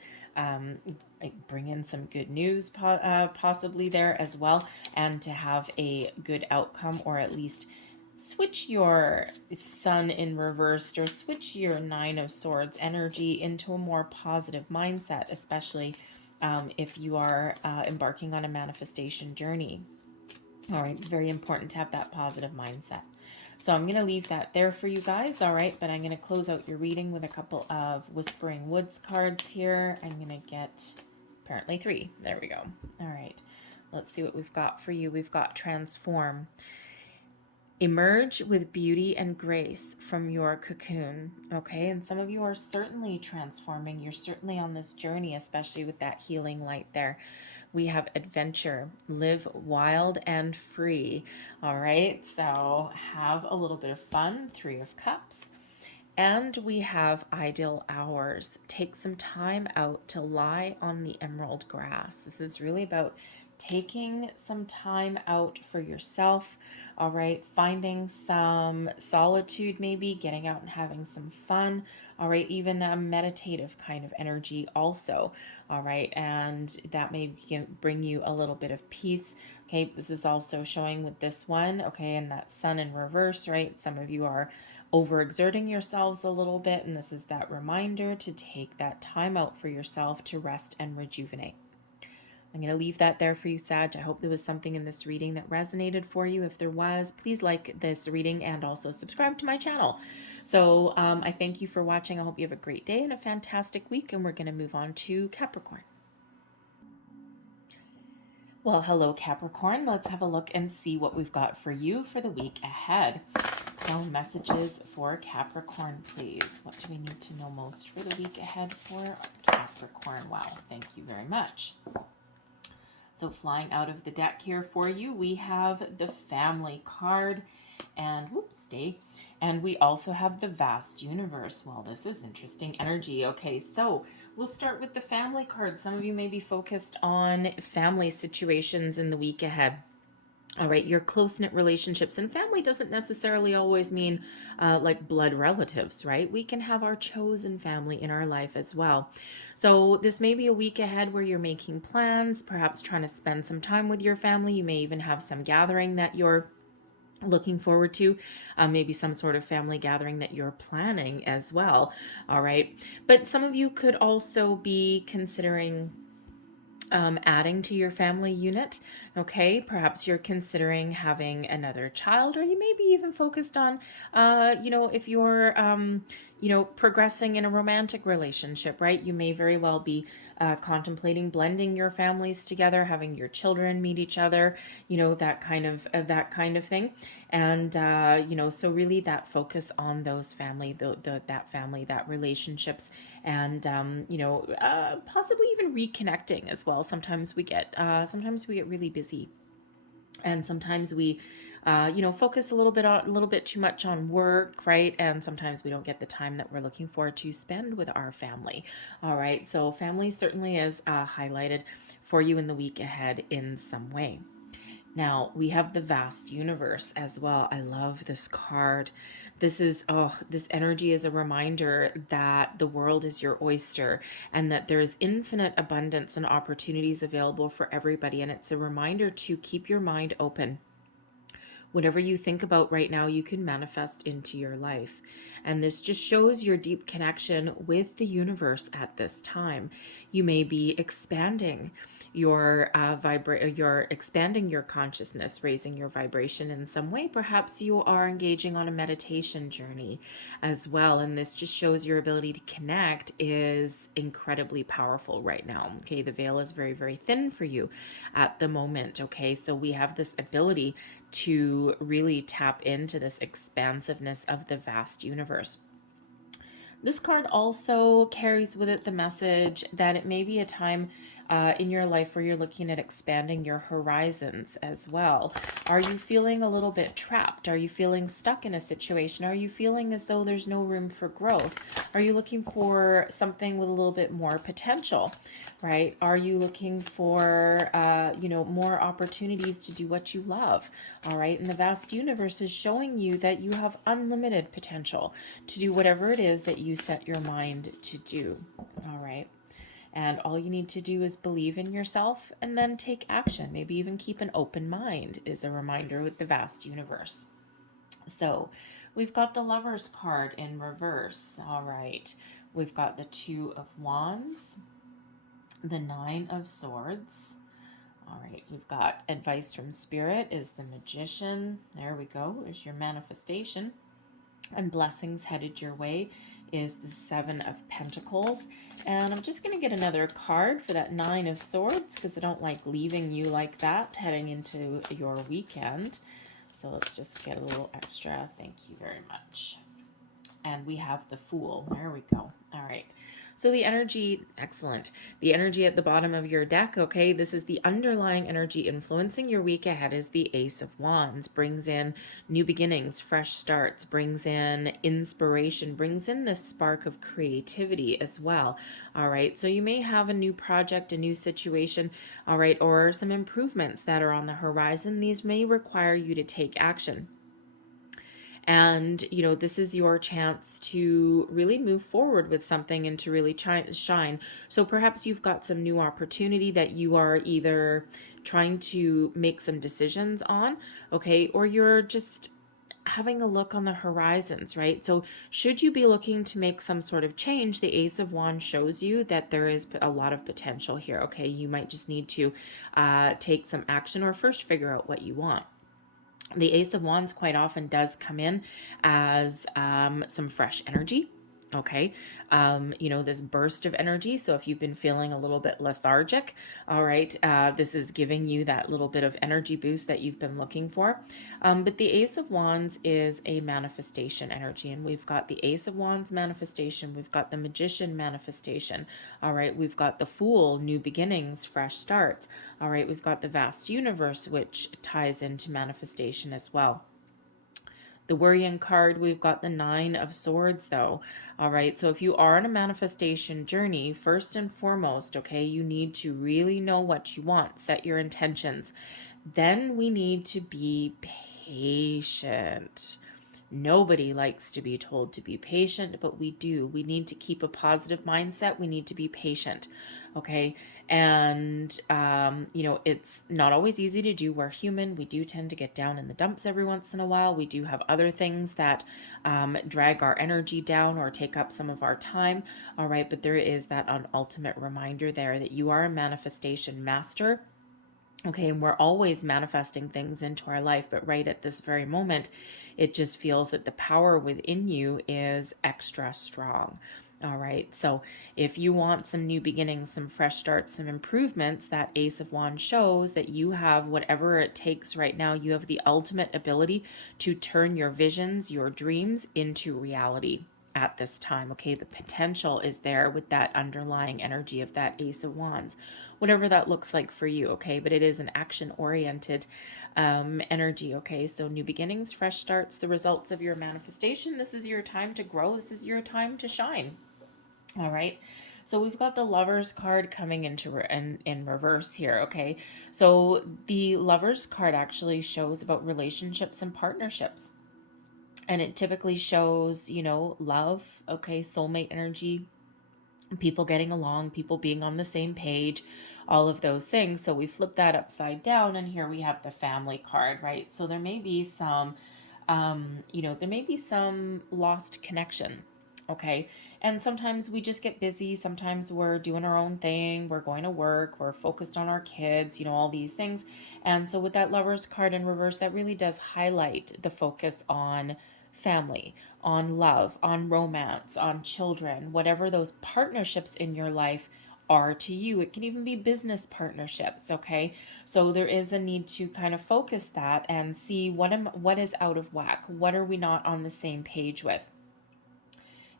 bring in some good news possibly there as well, and to have a good outcome, or at least switch your Sun in reversed, or switch your Nine of Swords energy into a more positive mindset, especially if you are embarking on a manifestation journey. All right, very important to have that positive mindset. So I'm going to leave that there for you guys, all right? But I'm going to close out your reading with a couple of Whispering Woods cards here. I'm going to get apparently 3. There we go. All right, let's see what we've got for you. We've got Transform. Emerge with beauty and grace from your cocoon, okay? And some of you are certainly transforming. You're certainly on this journey, especially with that healing light there. We have adventure, live wild and free. All right, so have a little bit of fun, 3 of Cups. And we have ideal hours. Take some time out to lie on the emerald grass. This is really about taking some time out for yourself. All right, finding some solitude, maybe getting out and having some fun. All right, even a meditative kind of energy, also. All right, and that may bring you a little bit of peace. Okay, this is also showing with this one. Okay, and that sun in reverse, right? Some of you are overexerting yourselves a little bit, and this is that reminder to take that time out for yourself to rest and rejuvenate. I'm going to leave that there for you, Sag. I hope there was something in this reading that resonated for you. If there was, please like this reading and also subscribe to my channel. So I thank you for watching. I hope you have a great day and a fantastic week, and we're going to move on to Capricorn. Well, hello, Capricorn. Let's have a look and see what we've got for you for the week ahead. So messages for Capricorn, please. What do we need to know most for the week ahead for Capricorn? Wow, thank you very much. So flying out of the deck here for you, we have the Family card, and and we also have the Vast Universe. Well, this is interesting energy. Okay, so we'll start with the Family card. Some of you may be focused on family situations in the week ahead. All right, your close-knit relationships, and family doesn't necessarily always mean like blood relatives, right? We can have our chosen family in our life as well. So this may be a week ahead where you're making plans, perhaps trying to spend some time with your family. You may even have some gathering that you're looking forward to, maybe some sort of family gathering that you're planning as well. All right, but some of you could also be considering adding to your family unit. Okay, perhaps you're considering having another child, or you may be even focused on, if you're, progressing in a romantic relationship, right? You may very well be contemplating blending your families together, having your children meet each other, that kind of thing. And, so really that focus on those family, that relationships, and, possibly even reconnecting as well. Sometimes we get really busy, and sometimes we, focus a little bit too much on work, right? And sometimes we don't get the time that we're looking for to spend with our family. All right, so family certainly is highlighted for you in the week ahead in some way. Now we have the Vast Universe as well. I love this card. This energy is a reminder that the world is your oyster, and that there is infinite abundance and opportunities available for everybody. And it's a reminder to keep your mind open. Whatever you think about right now, you can manifest into your life. And this just shows your deep connection with the universe at this time. You may be expanding your you're expanding your consciousness, raising your vibration in some way. Perhaps you are engaging on a meditation journey as well. And this just shows your ability to connect is incredibly powerful right now. Okay, the veil is very, very thin for you at the moment. Okay, so we have this ability to really tap into this expansiveness of the vast universe. This card also carries with it the message that it may be a time in your life where you're looking at expanding your horizons as well. Are you feeling a little bit trapped? Are you feeling stuck in a situation? Are you feeling as though there's no room for growth? Are you looking for something with a little bit more potential, right? Are you looking for, more opportunities to do what you love? All right. And the vast universe is showing you that you have unlimited potential to do whatever it is that you set your mind to do. All right. And all you need to do is believe in yourself and then take action. Maybe even keep an open mind is a reminder with the vast universe. So we've got the Lovers card in reverse. All right. We've got the Two of Wands, the Nine of Swords. All right. We've got advice from Spirit is the Magician. There we go. There's your manifestation. And blessings headed your way is the Seven of Pentacles. And I'm just going to get another card for that Nine of Swords because I don't like leaving you like that heading into your weekend. So let's just get a little extra. Thank you very much. And we have the Fool. There we go. All right. So the energy, excellent. The energy at the bottom of your deck, okay, this is the underlying energy influencing your week ahead is the Ace of Wands. Brings in new beginnings, fresh starts, brings in inspiration, brings in this spark of creativity as well. All right, so you may have a new project, a new situation, all right, or some improvements that are on the horizon. These may require you to take action. And, this is your chance to really move forward with something and to really shine. So perhaps you've got some new opportunity that you are either trying to make some decisions on, okay, or you're just having a look on the horizons, right? So should you be looking to make some sort of change, the Ace of Wands shows you that there is a lot of potential here, okay? You might just need to take some action or first figure out what you want. The Ace of Wands quite often does come in as some fresh energy. Okay, this burst of energy. So if you've been feeling a little bit lethargic, all right, this is giving you that little bit of energy boost that you've been looking for. But the Ace of Wands is a manifestation energy, and we've got the Ace of Wands manifestation, we've got the Magician manifestation, all right, we've got the Fool, new beginnings, fresh starts, all right, we've got the vast universe, which ties into manifestation as well. The worrying card, we've got the Nine of Swords though. All right, so if you are on a manifestation journey, first and foremost, okay, you need to really know what you want, set your intentions. Then we need to be patient. Nobody likes to be told to be patient, but we do. We need to keep a positive mindset. We need to be patient, okay? And, it's not always easy to do. We're human. We do tend to get down in the dumps every once in a while. We do have other things that drag our energy down or take up some of our time, all right? But there is that ultimate reminder there that you are a manifestation master. Okay, and we're always manifesting things into our life, but right at this very moment, it just feels that the power within you is extra strong. All right, so if you want some new beginnings, some fresh starts, some improvements, that Ace of Wands shows that you have whatever it takes right now. You have the ultimate ability to turn your visions, your dreams into reality at this time. Okay, the potential is there with that underlying energy of that Ace of Wands, whatever that looks like for you. Okay, but it is an action oriented energy. Okay, so new beginnings, fresh starts, the results of your manifestation. This is your time to grow. This is your time to shine. All right, so we've got the Lovers card coming in reverse here. Okay, so the Lovers card actually shows about relationships and partnerships, and it typically shows, love, okay, soulmate energy, people getting along, people being on the same page, all of those things. So we flip that upside down, and here we have the Family card, right? So there may be some, there may be some lost connection, okay? And sometimes we just get busy. Sometimes we're doing our own thing. We're going to work. We're focused on our kids, all these things. And so with that Lovers card in reverse, that really does highlight the focus on family, on love, on romance, on children, whatever those partnerships in your life are to you. It can even be business partnerships, okay? So there is a need to kind of focus that and see what is out of whack. What are we not on the same page with?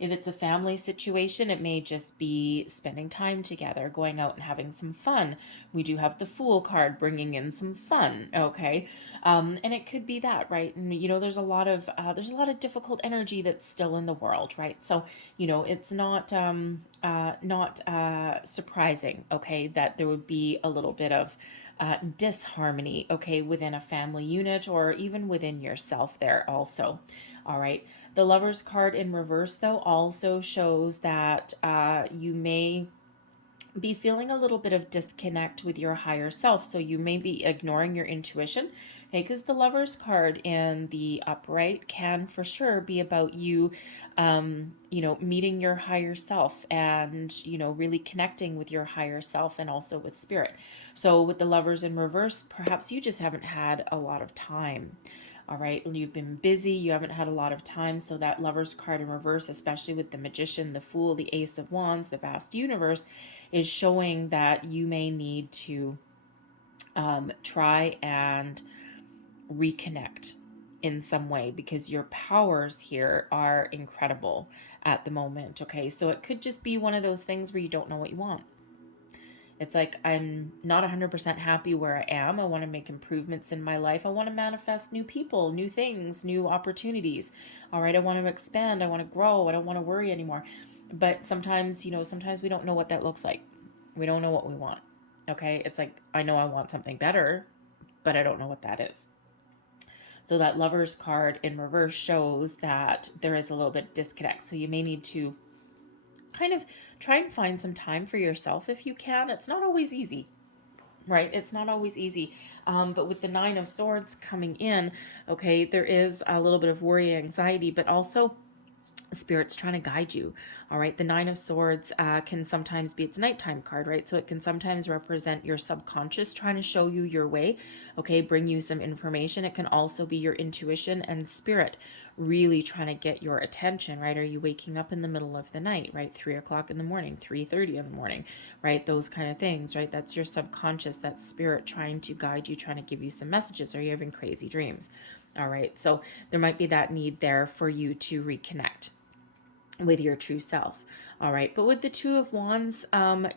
If it's a family situation, it may just be spending time together, going out and having some fun. We do have the Fool card bringing in some fun, okay? And it could be that, right? And there's a lot of difficult energy that's still in the world, right? So it's not surprising, okay, that there would be a little bit of disharmony, okay, within a family unit or even within yourself there also. All right. The Lovers card in reverse, though, also shows that you may be feeling a little bit of disconnect with your higher self. So you may be ignoring your intuition, okay? Because the Lovers card in the upright can for sure be about you, meeting your higher self and, really connecting with your higher self and also with spirit. So with the Lovers in reverse, perhaps you just haven't had a lot of time. All right, you've been busy, you haven't had a lot of time, so that Lovers card in reverse, especially with the Magician, the Fool, the Ace of Wands, the vast universe, is showing that you may need to try and reconnect in some way, because your powers here are incredible at the moment. Okay, so it could just be one of those things where you don't know what you want. It's like, I'm not 100% happy where I am. I want to make improvements in my life. I want to manifest new people, new things, new opportunities. All right, I want to expand. I want to grow. I don't want to worry anymore. But sometimes, sometimes we don't know what that looks like. We don't know what we want. Okay, it's like, I know I want something better, but I don't know what that is. So that Lover's card in reverse shows that there is a little bit of disconnect. So you may need to kind of try and find some time for yourself if you can. It's not always easy, right? It's not always easy. But with the Nine of Swords coming in, okay, there is a little bit of worry, anxiety, but also Spirit's trying to guide you. All right, the Nine of Swords can sometimes be, it's a nighttime card, right? So it can sometimes represent your subconscious trying to show you your way, okay, bring you some information. It can also be your intuition and Spirit really trying to get your attention, right? Are you waking up in the middle of the night, right? 3 o'clock in the morning, 3:30 in the morning, right? Those kind of things, right? That's your subconscious, that's Spirit trying to guide you, trying to give you some messages. Are you having crazy dreams? All right, so there might be that need there for you to reconnect with your true self. All right, but with the Two of Wands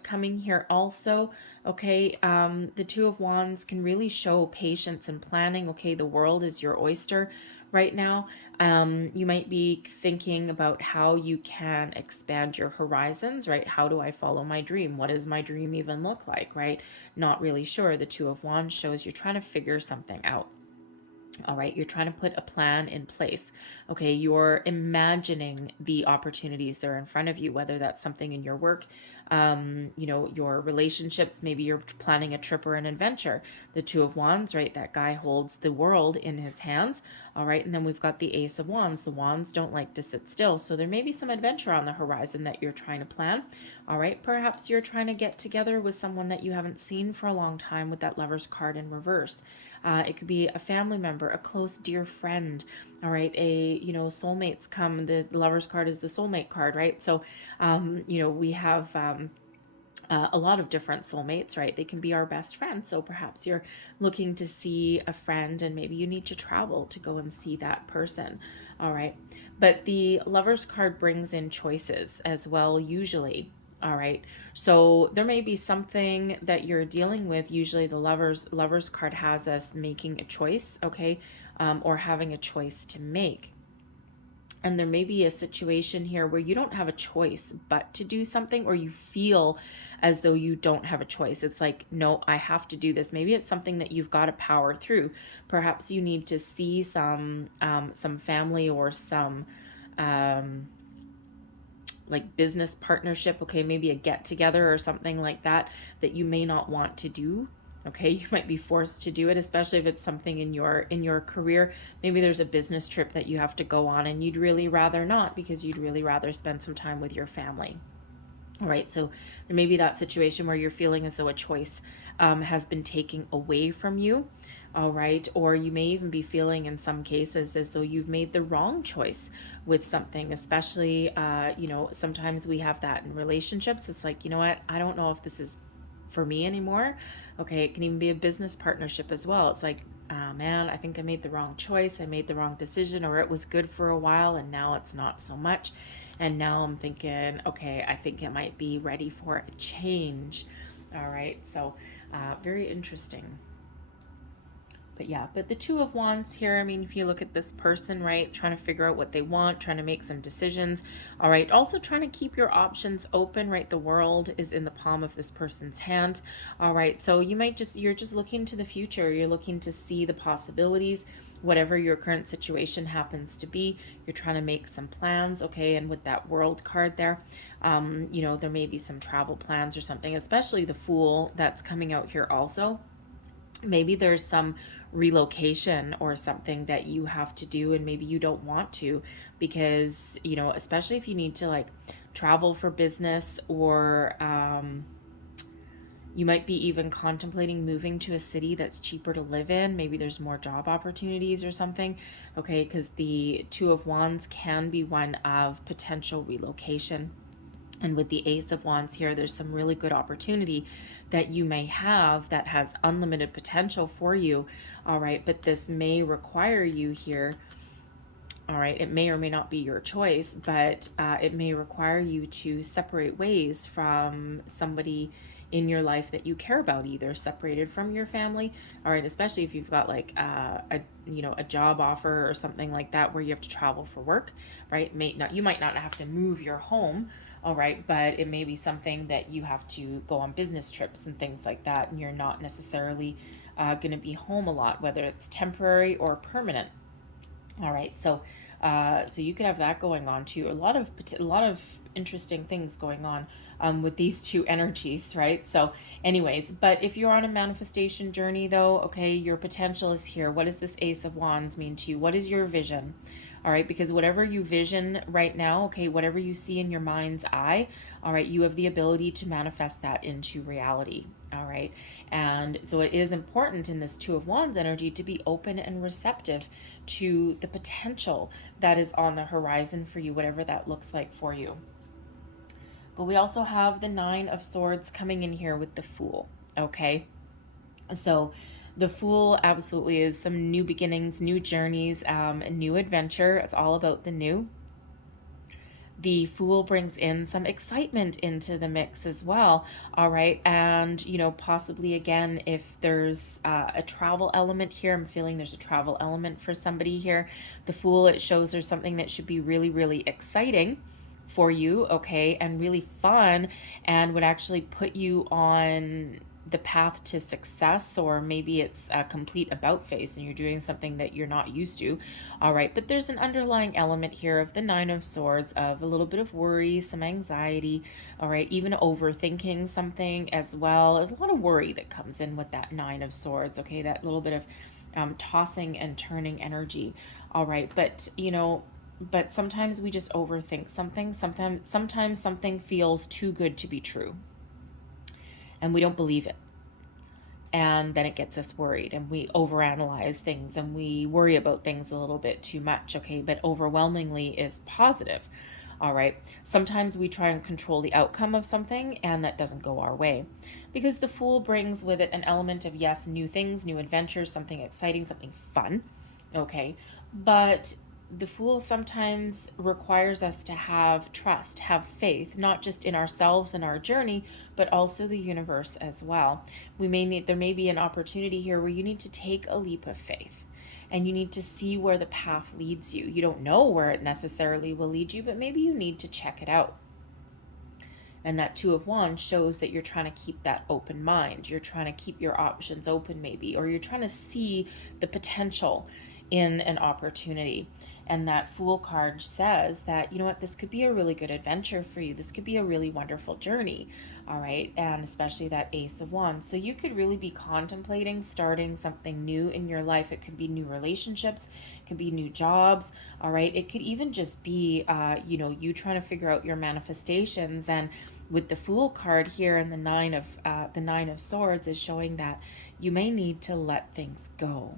coming here also, okay, the Two of Wands can really show patience and planning. Okay, the world is your oyster right now. You might be thinking about how you can expand your horizons, right? How do I follow my dream? What does my dream even look like, right? Not really sure. The Two of Wands shows you're trying to figure something out. All right, you're trying to put a plan in place. Okay, you're imagining the opportunities that are in front of you, whether that's something in your work, your relationships. Maybe you're planning a trip or an adventure. The Two of Wands, right? That guy holds the world in his hands. All right, and then we've got the Ace of Wands. The Wands don't like to sit still, so there may be some adventure on the horizon that you're trying to plan. All right, perhaps you're trying to get together with someone that you haven't seen for a long time with that Lover's card in reverse. It could be a family member, a close, dear friend. All right, soulmates come. The Lover's card is the soulmate card, right? So, we have a lot of different soulmates, right? They can be our best friends. So perhaps you're looking to see a friend and maybe you need to travel to go and see that person. All right, but the Lover's card brings in choices as well, usually. All right, so there may be something that you're dealing with. Usually the lover's card has us making a choice, okay, or having a choice to make. And there may be a situation here where you don't have a choice but to do something, or you feel as though you don't have a choice. It's like, no, I have to do this. Maybe it's something that you've got to power through. Perhaps you need to see some family or some like business partnership, okay, maybe a get together or something like that you may not want to do. Okay, you might be forced to do it, especially if it's something in your career. Maybe there's a business trip that you have to go on and you'd really rather not, because you'd really rather spend some time with your family. All right, so there may be that situation where you're feeling as though a choice has been taken away from you. All right, or you may even be feeling in some cases as though you've made the wrong choice with something, especially, sometimes we have that in relationships. It's like, you know what, I don't know if this is for me anymore. Okay, it can even be a business partnership as well. It's like, man, I think I made the wrong choice. I made the wrong decision, or it was good for a while and now it's not so much. And now I'm thinking, okay, I think it might be ready for a change. All right, so very interesting. But the Two of Wands here, I mean, if you look at this person, right, trying to figure out what they want, trying to make some decisions, all right, also trying to keep your options open, right? The world is in the palm of this person's hand, all right? So you're just looking to the future. You're looking to see the possibilities, whatever your current situation happens to be. You're trying to make some plans, okay? And with that World card there, there may be some travel plans or something, especially the Fool that's coming out here also. Maybe there's some relocation or something that you have to do, and maybe you don't want to, because, especially if you need to like travel for business, or you might be even contemplating moving to a city that's cheaper to live in. Maybe there's more job opportunities or something, okay? Because the Two of Wands can be one of potential relocation. And with the Ace of Wands here, there's some really good opportunity that you may have that has unlimited potential for you. All right, but this may require you here, All right, it may or may not be your choice, but it may require you to separate ways from somebody in your life that you care about, either separated from your family, all right, especially if you've got like a job offer or something like that where you have to travel for work, right? You might not have to move your home, all right, but it may be something that you have to go on business trips and things like that, and you're not necessarily going to be home a lot, whether it's temporary or permanent. All right, so you could have that going on too. A lot of interesting things going on with these two energies, right? So, anyways, but if you're on a manifestation journey, though, okay, your potential is here. What does this Ace of Wands mean to you? What is your vision? All right, because whatever you vision right now, okay, whatever you see in your mind's eye, all right, you have the ability to manifest that into reality. All right, and so it is important in this Two of Wands energy to be open and receptive to the potential that is on the horizon for you, whatever that looks like for you. But we also have the Nine of Swords coming in here with the Fool, okay? So the Fool absolutely is some new beginnings, new journeys, a new adventure. It's all about the new. The Fool brings in some excitement into the mix as well, all right? And, possibly, again, if there's a travel element here, I'm feeling there's a travel element for somebody here. The Fool, it shows there's something that should be really, really exciting for you, okay, and really fun, and would actually put you on the path to success, or maybe it's a complete about face and you're doing something that you're not used to. All right, but there's an underlying element here of the Nine of Swords, of a little bit of worry, some anxiety, all right, even overthinking something as well. There's a lot of worry that comes in with that Nine of Swords, okay, that little bit of tossing and turning energy. All right, but sometimes we just overthink something. Sometimes something feels too good to be true, and we don't believe it. And then it gets us worried, and we overanalyze things, and we worry about things a little bit too much, okay? But overwhelmingly is positive, all right? Sometimes we try and control the outcome of something, and that doesn't go our way. Because the Fool brings with it an element of, yes, new things, new adventures, something exciting, something fun, okay? But the Fool sometimes requires us to have trust, have faith, not just in ourselves and our journey, but also the universe as well. There may be an opportunity here where you need to take a leap of faith, and you need to see where the path leads you. You don't know where it necessarily will lead you, but maybe you need to check it out. And that Two of Wands shows that you're trying to keep that open mind. You're trying to keep your options open, maybe, or you're trying to see the potential in an opportunity. And that Fool card says that, this could be a really good adventure for you. This could be a really wonderful journey, all right? And especially that Ace of Wands. So you could really be contemplating starting something new in your life. It could be new relationships, it could be new jobs, all right? It could even just be, you trying to figure out your manifestations. And with the Fool card here and the Nine of Swords is showing that you may need to let things go.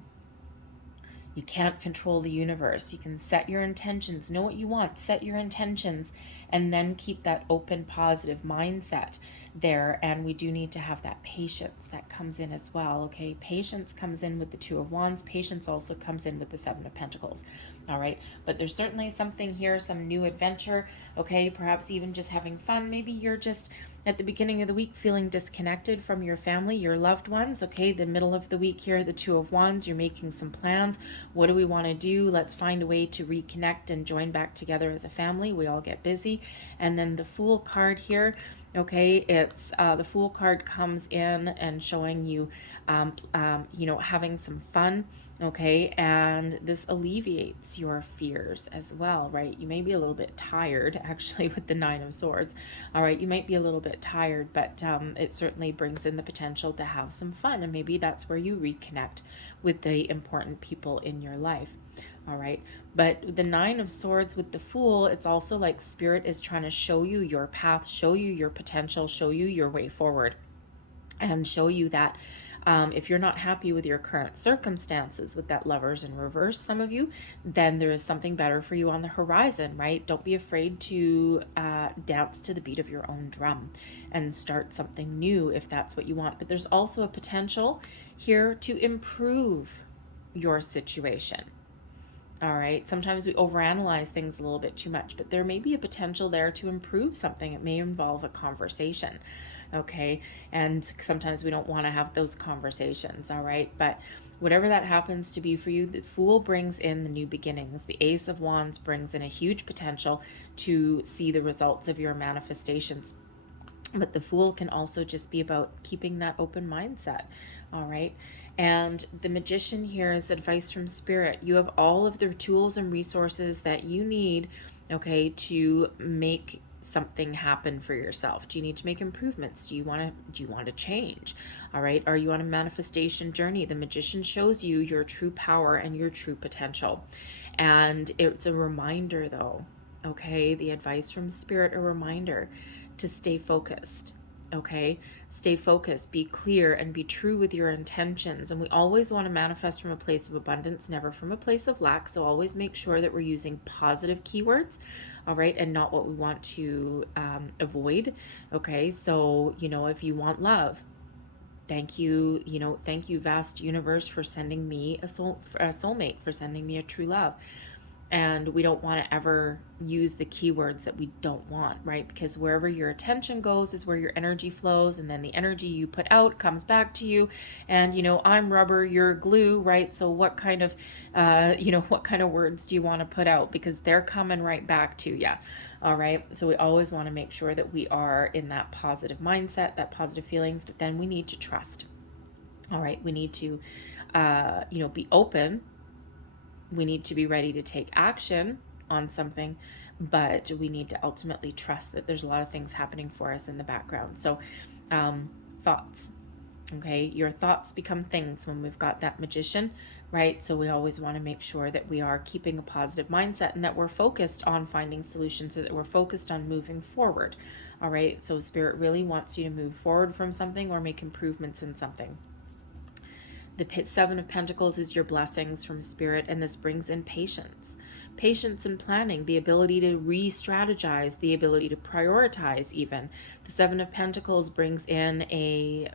You can't control the universe. You can set your intentions, know what you want, set your intentions, and then keep that open, positive mindset there. And we do need to have that patience that comes in as well, okay? Patience comes in with the Two of Wands. Patience also comes in with the Seven of Pentacles, all right? But there's certainly something here, some new adventure, okay? Perhaps even just having fun. Maybe you're just at the beginning of the week feeling disconnected from your family, your loved ones, okay? The middle of the week here, the Two of Wands, you're making some plans. What do we want to do? Let's find a way to reconnect and join back together as a family. We all get busy. And then the Fool card here, okay, it's the Fool card comes in and showing you, having some fun, okay, and this alleviates your fears as well, right? You may be a little bit tired, actually, with the Nine of Swords, all right? You might be a little bit tired, but it certainly brings in the potential to have some fun, and maybe that's where you reconnect with the important people in your life, all right? But the Nine of Swords with the Fool, it's also like Spirit is trying to show you your path, show you your potential, show you your way forward, and show you that if you're not happy with your current circumstances, with that Lovers in reverse, some of you, then there is something better for you on the horizon, right? Don't be afraid to dance to the beat of your own drum and start something new if that's what you want. But there's also a potential here to improve your situation. All right. Sometimes we overanalyze things a little bit too much, but there may be a potential there to improve something. It may involve a conversation. Okay. And sometimes we don't want to have those conversations. All right. But whatever that happens to be for you, the Fool brings in the new beginnings. The Ace of Wands brings in a huge potential to see the results of your manifestations. But the Fool can also just be about keeping that open mindset. All right. And the Magician here is advice from Spirit. You have all of the tools and resources that you need, okay, to make something happen for yourself. Do you need to make improvements? Do you want to change? All right. Are you on a manifestation journey? The Magician shows you your true power and your true potential. And it's a reminder though, okay, the advice from Spirit, a reminder to stay focused. Okay, stay focused, be clear, and be true with your intentions. And we always want to manifest from a place of abundance, never from a place of lack. So always make sure that we're using positive keywords, all right, and not what we want to avoid. Okay, so, you know, if you want love, thank you, thank you, vast universe, for sending me a soulmate, for sending me a true love. And we don't want to ever use the keywords that we don't want, right? Because wherever your attention goes is where your energy flows, and then the energy you put out comes back to you. And, you know, I'm rubber, you're glue, right? So what kind of, what kind of words do you want to put out? Because they're coming right back to you. All right. So we always want to make sure that we are in that positive mindset, that positive feelings, but then we need to trust. All right. We need to, be open. We need to be ready to take action on something, but we need to ultimately trust that there's a lot of things happening for us in the background. So thoughts, okay? Your thoughts become things when we've got that Magician, right? So we always want to make sure that we are keeping a positive mindset and that we're focused on finding solutions, so that we're focused on moving forward, all right? So Spirit really wants you to move forward from something or make improvements in something. The Seven of Pentacles is your blessings from Spirit, and this brings in patience. Patience and planning, the ability to re-strategize, the ability to prioritize even. The Seven of Pentacles brings in a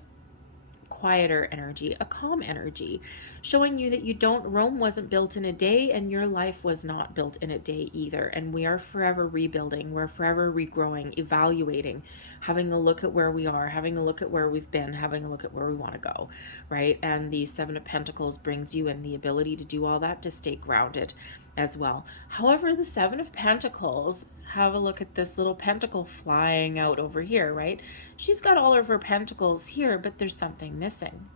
quieter energy, a calm energy, showing you that Rome wasn't built in a day, and your life was not built in a day either. And we are forever rebuilding, we're forever regrowing, evaluating, having a look at where we are, having a look at where we've been, having a look at where we want to go, right? And the Seven of Pentacles brings you in the ability to do all that, to stay grounded as well. However, the Seven of Pentacles, have a look at this little pentacle flying out over here, right? She's got all of her pentacles here, but there's something missing.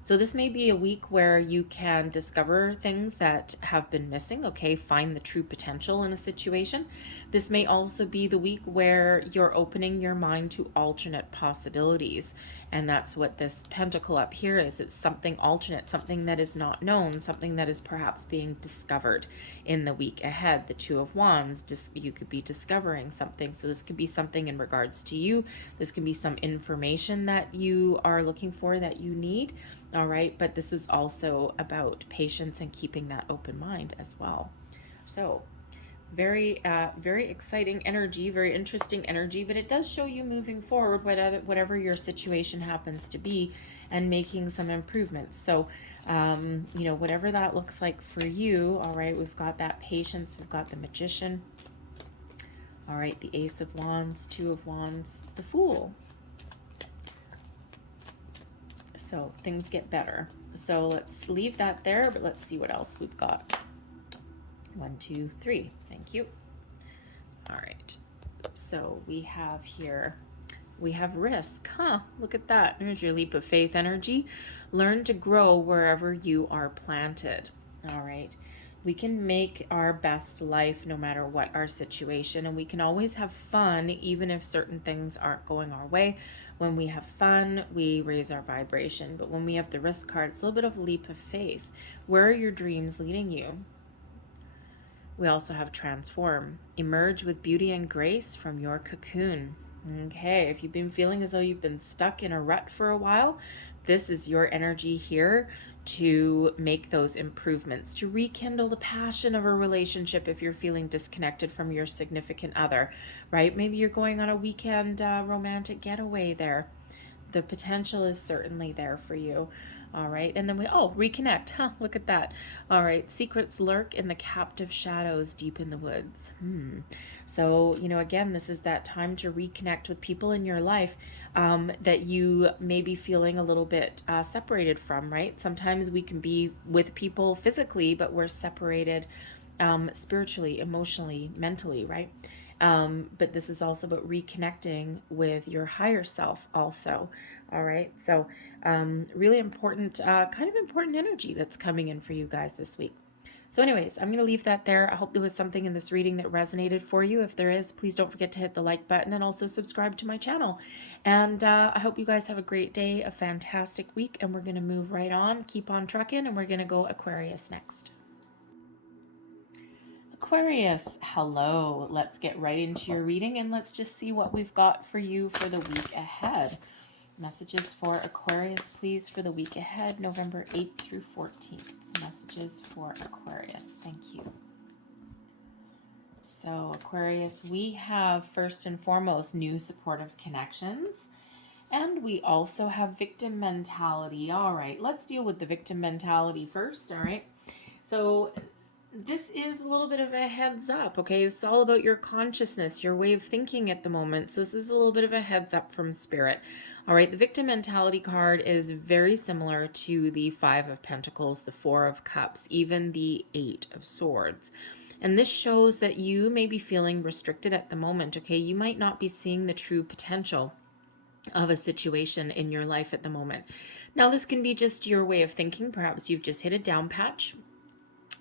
So this may be a week where you can discover things that have been missing, okay? Find the true potential in a situation. This may also be the week where you're opening your mind to alternate possibilities. And that's what this pentacle up here is. It's something alternate, something that is not known, something that is perhaps being discovered in the week ahead. The Two of Wands, you could be discovering something. So this could be something in regards to you. This can be some information that you are looking for, that you need. All right, but this is also about patience and keeping that open mind as well. So very exciting energy, very interesting energy, but it does show you moving forward, whatever your situation happens to be, and making some improvements. So whatever that looks like for you. All right, we've got that patience, we've got the Magician, all right, the Ace of Wands, Two of Wands, the Fool. So things get better. So let's leave that there, but let's see what else we've got. 1, 2, 3. Thank you. All right. So we have here, we have risk. Look at that. There's your leap of faith energy. Learn to grow wherever you are planted. All right. We can make our best life no matter what our situation, and we can always have fun even if certain things aren't going our way. When we have fun, we raise our vibration. But when we have the risk card, it's a little bit of a leap of faith. Where are your dreams leading you? We also have transform. Emerge with beauty and grace from your cocoon. Okay, if you've been feeling as though you've been stuck in a rut for a while, this is your energy here to make those improvements, to rekindle the passion of a relationship if you're feeling disconnected from your significant other, right? Maybe you're going on a weekend romantic getaway there. The potential is certainly there for you. All right. And then reconnect. Huh, look at that. All right. Secrets lurk in the captive shadows deep in the woods. So, again, this is that time to reconnect with people in your life that you may be feeling a little bit separated from, right? Sometimes we can be with people physically, but we're separated spiritually, emotionally, mentally, right? But this is also about reconnecting with your higher self also. All right. So really important, kind of important energy that's coming in for you guys this week. So anyways, I'm going to leave that there. I hope there was something in this reading that resonated for you. If there is, please don't forget to hit the like button and also subscribe to my channel. And I hope you guys have a great day, a fantastic week, and we're going to move right on, keep on trucking, and we're going to go Aquarius next. Aquarius, hello. Let's get right into your reading and let's just see what we've got for you for the week ahead. Messages for Aquarius, please, for the week ahead, November 8th through 14th. Messages for Aquarius. Thank you. So, Aquarius, we have first and foremost new supportive connections. And we also have victim mentality. All right, let's deal with the victim mentality first. All right. So, this is a little bit of a heads up, okay? It's all about your consciousness, your way of thinking at the moment. So this is a little bit of a heads up from Spirit. All right, the victim mentality card is very similar to the Five of Pentacles, the Four of Cups, even the Eight of Swords. And this shows that you may be feeling restricted at the moment, okay? You might not be seeing the true potential of a situation in your life at the moment. Now, this can be just your way of thinking. Perhaps you've just hit a down patch,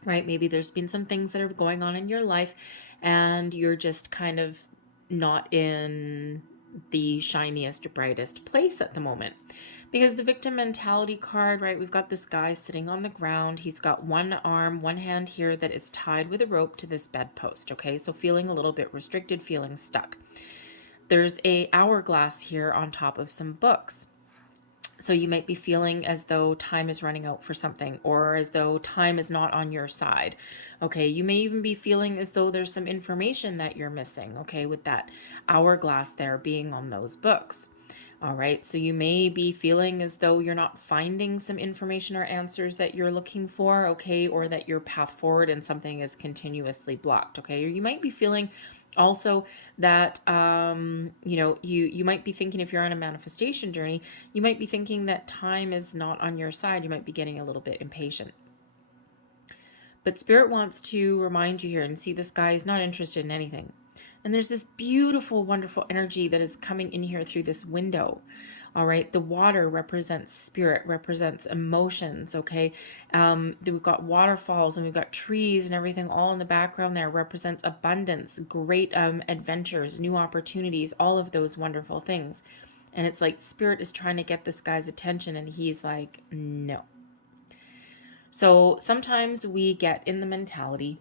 right? Maybe there's been some things that are going on in your life and you're just kind of not in the shiniest, brightest place at the moment. Because the victim mentality card, right, we've got this guy sitting on the ground. He's got one arm, one hand here that is tied with a rope to this bedpost, okay? So feeling a little bit restricted, feeling stuck. There's a hourglass here on top of some books. So you might be feeling as though time is running out for something, or as though time is not on your side. Okay, you may even be feeling as though there's some information that you're missing, okay, with that hourglass there being on those books. All right, so you may be feeling as though you're not finding some information or answers that you're looking for, okay, or that your path forward and something is continuously blocked, okay? Or you might be feeling also that, you might be thinking, if you're on a manifestation journey, you might be thinking that time is not on your side. You might be getting a little bit impatient. But Spirit wants to remind you here, and see, this guy is not interested in anything. And there's this beautiful, wonderful energy that is coming in here through this window. All right. The water represents spirit, represents emotions. Okay. We've got waterfalls and we've got trees and everything all in the background there represents abundance, great adventures, new opportunities, all of those wonderful things. And it's like Spirit is trying to get this guy's attention and he's like, no. So sometimes we get in the mentality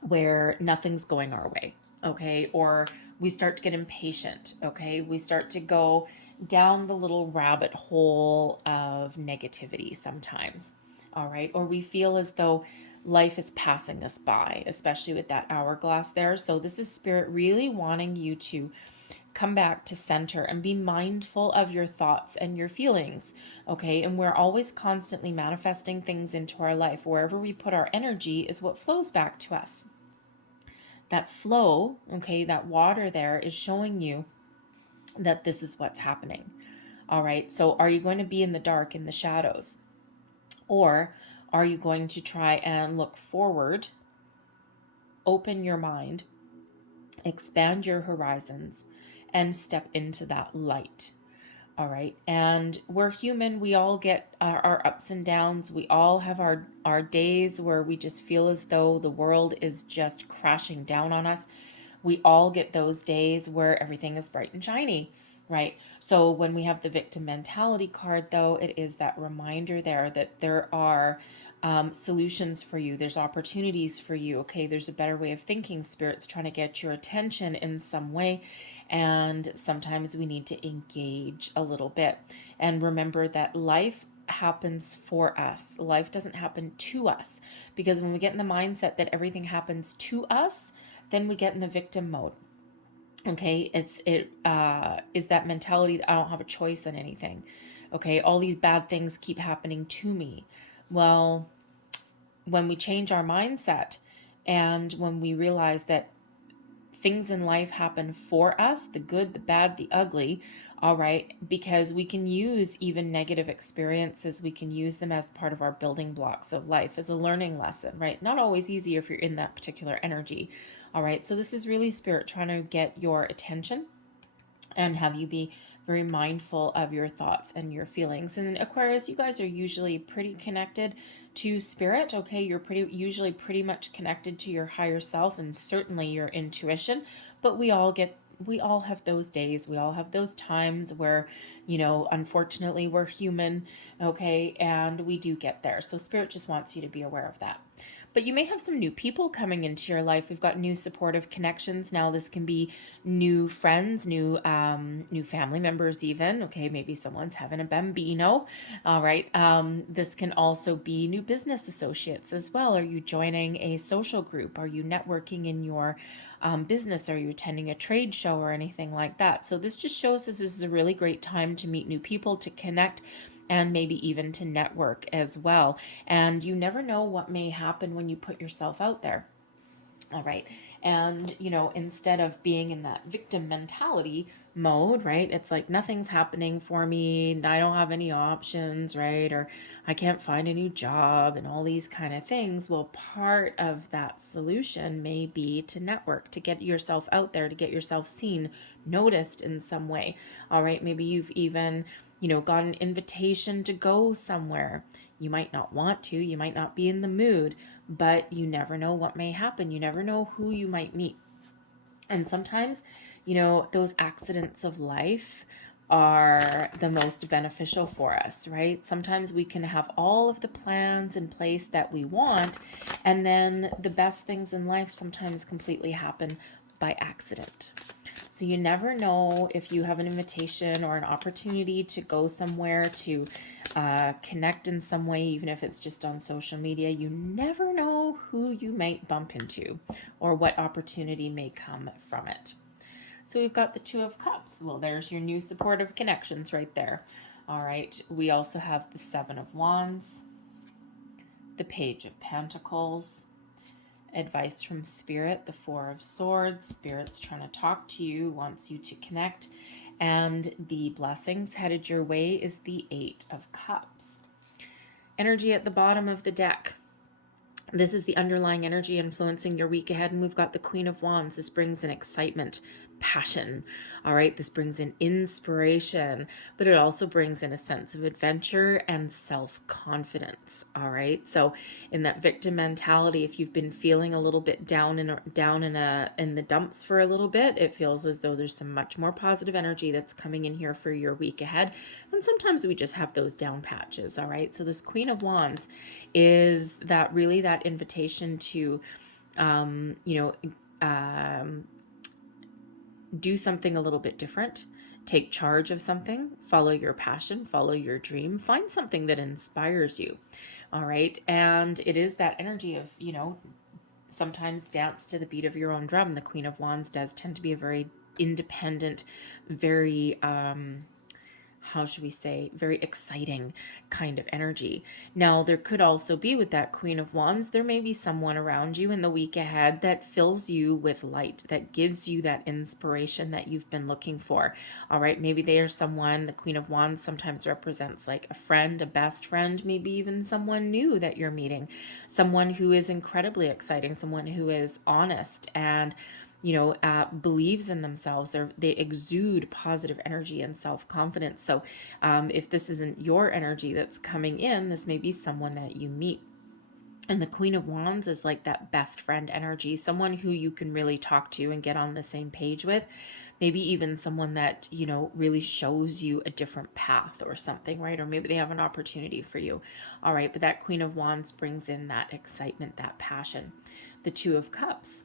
where nothing's going our way. Okay. Or we start to get impatient. Okay. We start to go down the little rabbit hole of negativity sometimes. All right. Or we feel as though life is passing us by, especially with that hourglass there. So this is Spirit really wanting you to come back to center and be mindful of your thoughts and your feelings. Okay. And we're always constantly manifesting things into our life. Wherever we put our energy is what flows back to us. That flow, okay, that water there is showing you that this is what's happening. All right. So are you going to be in the dark, in the shadows? Or are you going to try and look forward, open your mind, expand your horizons, and step into that light? All right. And we're human. We all get our ups and downs. We all have our days where we just feel as though the world is just crashing down on us. We all get those days where everything is bright and shiny, right? So when we have the victim mentality card, though, it is that reminder there that there are solutions for you. There's opportunities for you. Okay. There's a better way of thinking. Spirit's trying to get your attention in some way. And sometimes we need to engage a little bit and remember that life happens for us. Life doesn't happen to us, because when we get in the mindset that everything happens to us, then we get in the victim mode. Okay. It is that mentality that I don't have a choice in anything. Okay, all these bad things keep happening to me. Well, when we change our mindset and when we realize that things in life happen for us, the good, the bad, the ugly, all right, because we can use even negative experiences, we can use them as part of our building blocks of life, as a learning lesson, right? Not always easy if you're in that particular energy. All right, so this is really Spirit trying to get your attention and have you be very mindful of your thoughts and your feelings. And Aquarius, you guys are usually pretty connected to Spirit. Okay, you're usually pretty much connected to your higher self and certainly your intuition. But we all have those days, we all have those times where, unfortunately we're human. Okay, and we do get there. So Spirit just wants you to be aware of that. But you may have some new people coming into your life. We've got new supportive connections. Now this can be new friends, new family members even. Okay, maybe someone's having a bambino. All right. This can also be new business associates as well. Are you joining a social group? Are you networking in your business? Are you attending a trade show or anything like that? So this just shows this is a really great time to meet new people, to connect, and maybe even to network as well. And you never know what may happen when you put yourself out there. All right. And, instead of being in that victim mentality mode, right? It's like nothing's happening for me. I don't have any options, right? Or I can't find a new job and all these kind of things. Well, part of that solution may be to network, to get yourself out there, to get yourself seen, noticed in some way. All right. Maybe you've even, got an invitation to go somewhere. You might not want to, you might not be in the mood, but you never know what may happen. You never know who you might meet. And sometimes, those accidents of life are the most beneficial for us, right? Sometimes we can have all of the plans in place that we want, and then the best things in life sometimes completely happen by accident. So you never know if you have an invitation or an opportunity to go somewhere, to connect in some way, even if it's just on social media. You never know who you might bump into or what opportunity may come from it. So we've got the Two of Cups. Well, there's your new supportive connections right there. All right. We also have the Seven of Wands, the Page of Pentacles, advice from Spirit, the Four of Swords. Spirit's trying to talk to you, wants you to connect. And the blessings headed your way is the Eight of Cups. Energy at the bottom of the deck. This is the underlying energy influencing your week ahead. And we've got the Queen of Wands. This brings in excitement, passion. All right. This brings in inspiration, but it also brings in a sense of adventure and self-confidence. All right. So in that victim mentality, if you've been feeling a little bit down in the dumps for a little bit, it feels as though there's some much more positive energy that's coming in here for your week ahead. And sometimes we just have those down patches. All right. So this Queen of Wands is that invitation to, do something a little bit different, take charge of something, follow your passion, follow your dream, find something that inspires you. All right. And it is that energy of, sometimes dance to the beat of your own drum. The Queen of Wands does tend to be a very independent, very, how should we say, very exciting kind of energy. Now, there could also be with that Queen of Wands, there may be someone around you in the week ahead that fills you with light, that gives you that inspiration that you've been looking for. All right, maybe they are someone, the Queen of Wands sometimes represents like a friend, a best friend, maybe even someone new that you're meeting, someone who is incredibly exciting, someone who is honest and believes in themselves. They exude positive energy and self-confidence. So if this isn't your energy that's coming in, this may be someone that you meet. And the Queen of Wands is like that best friend energy, someone who you can really talk to and get on the same page with. Maybe even someone that, really shows you a different path or something, right? Or maybe they have an opportunity for you. All right. But that Queen of Wands brings in that excitement, that passion. The Two of Cups.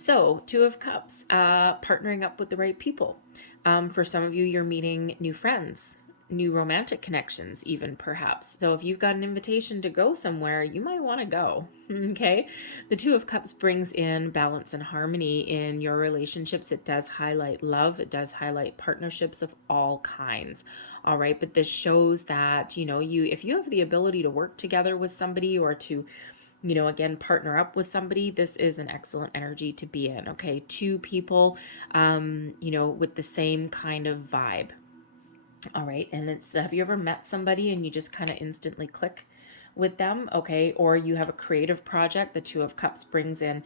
So, Two of Cups, partnering up with the right people. For some of you, you're meeting new friends, new romantic connections even, perhaps. So if you've got an invitation to go somewhere, you might want to go. Okay. The Two of Cups brings in balance and harmony in your relationships. It does highlight love. It does highlight partnerships of all kinds. All right. But this shows that, if you have the ability to work together with somebody, or to, again, partner up with somebody, this is an excellent energy to be in. Okay. Two people, with the same kind of vibe. All right. And have you ever met somebody and you just kind of instantly click with them? Okay. Or you have a creative project. The Two of Cups brings in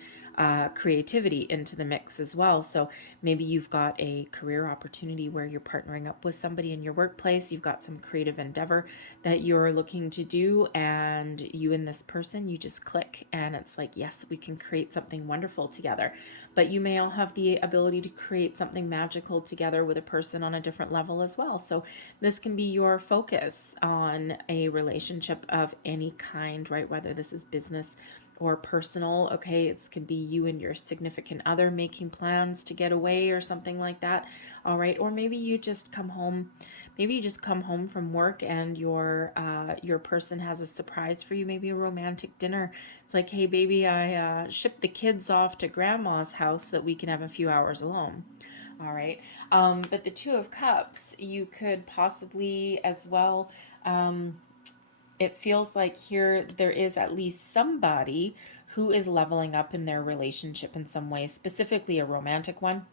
creativity into the mix as well. So maybe you've got a career opportunity where you're partnering up with somebody in your workplace. You've got some creative endeavor that you're looking to do, and you and this person, you just click, and it's like, yes, we can create something wonderful together. But you may all have the ability to create something magical together with a person on a different level as well. So this can be your focus on a relationship of any kind, right? Whether this is business or personal. Okay, it could be you and your significant other making plans to get away or something like that. All right, or maybe you just come home. Maybe you just come home from work and your person has a surprise for you. Maybe a romantic dinner. It's like, hey, baby, I shipped the kids off to grandma's house so that we can have a few hours alone. All right, but the Two of Cups, you could possibly as well. It feels like here there is at least somebody who is leveling up in their relationship in some way, specifically a romantic one.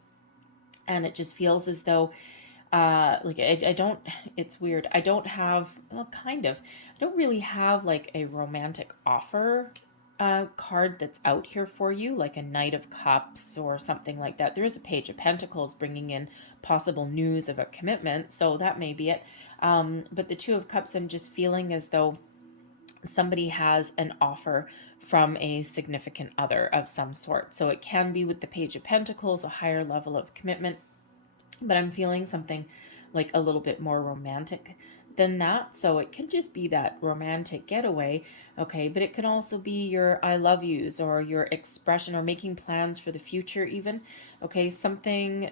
And it just feels as though, I don't, it's weird. I don't have, well, kind of, I don't really have like a romantic offer card that's out here for you, like a Knight of Cups or something like that. There is a Page of Pentacles bringing in possible news of a commitment, so that may be it. But the Two of Cups, I'm just feeling as though somebody has an offer from a significant other of some sort. So it can be with the Page of Pentacles, a higher level of commitment, but I'm feeling something like a little bit more romantic than that. So it could just be that romantic getaway, okay, but it could also be your I love yous, or your expression, or making plans for the future even, okay, something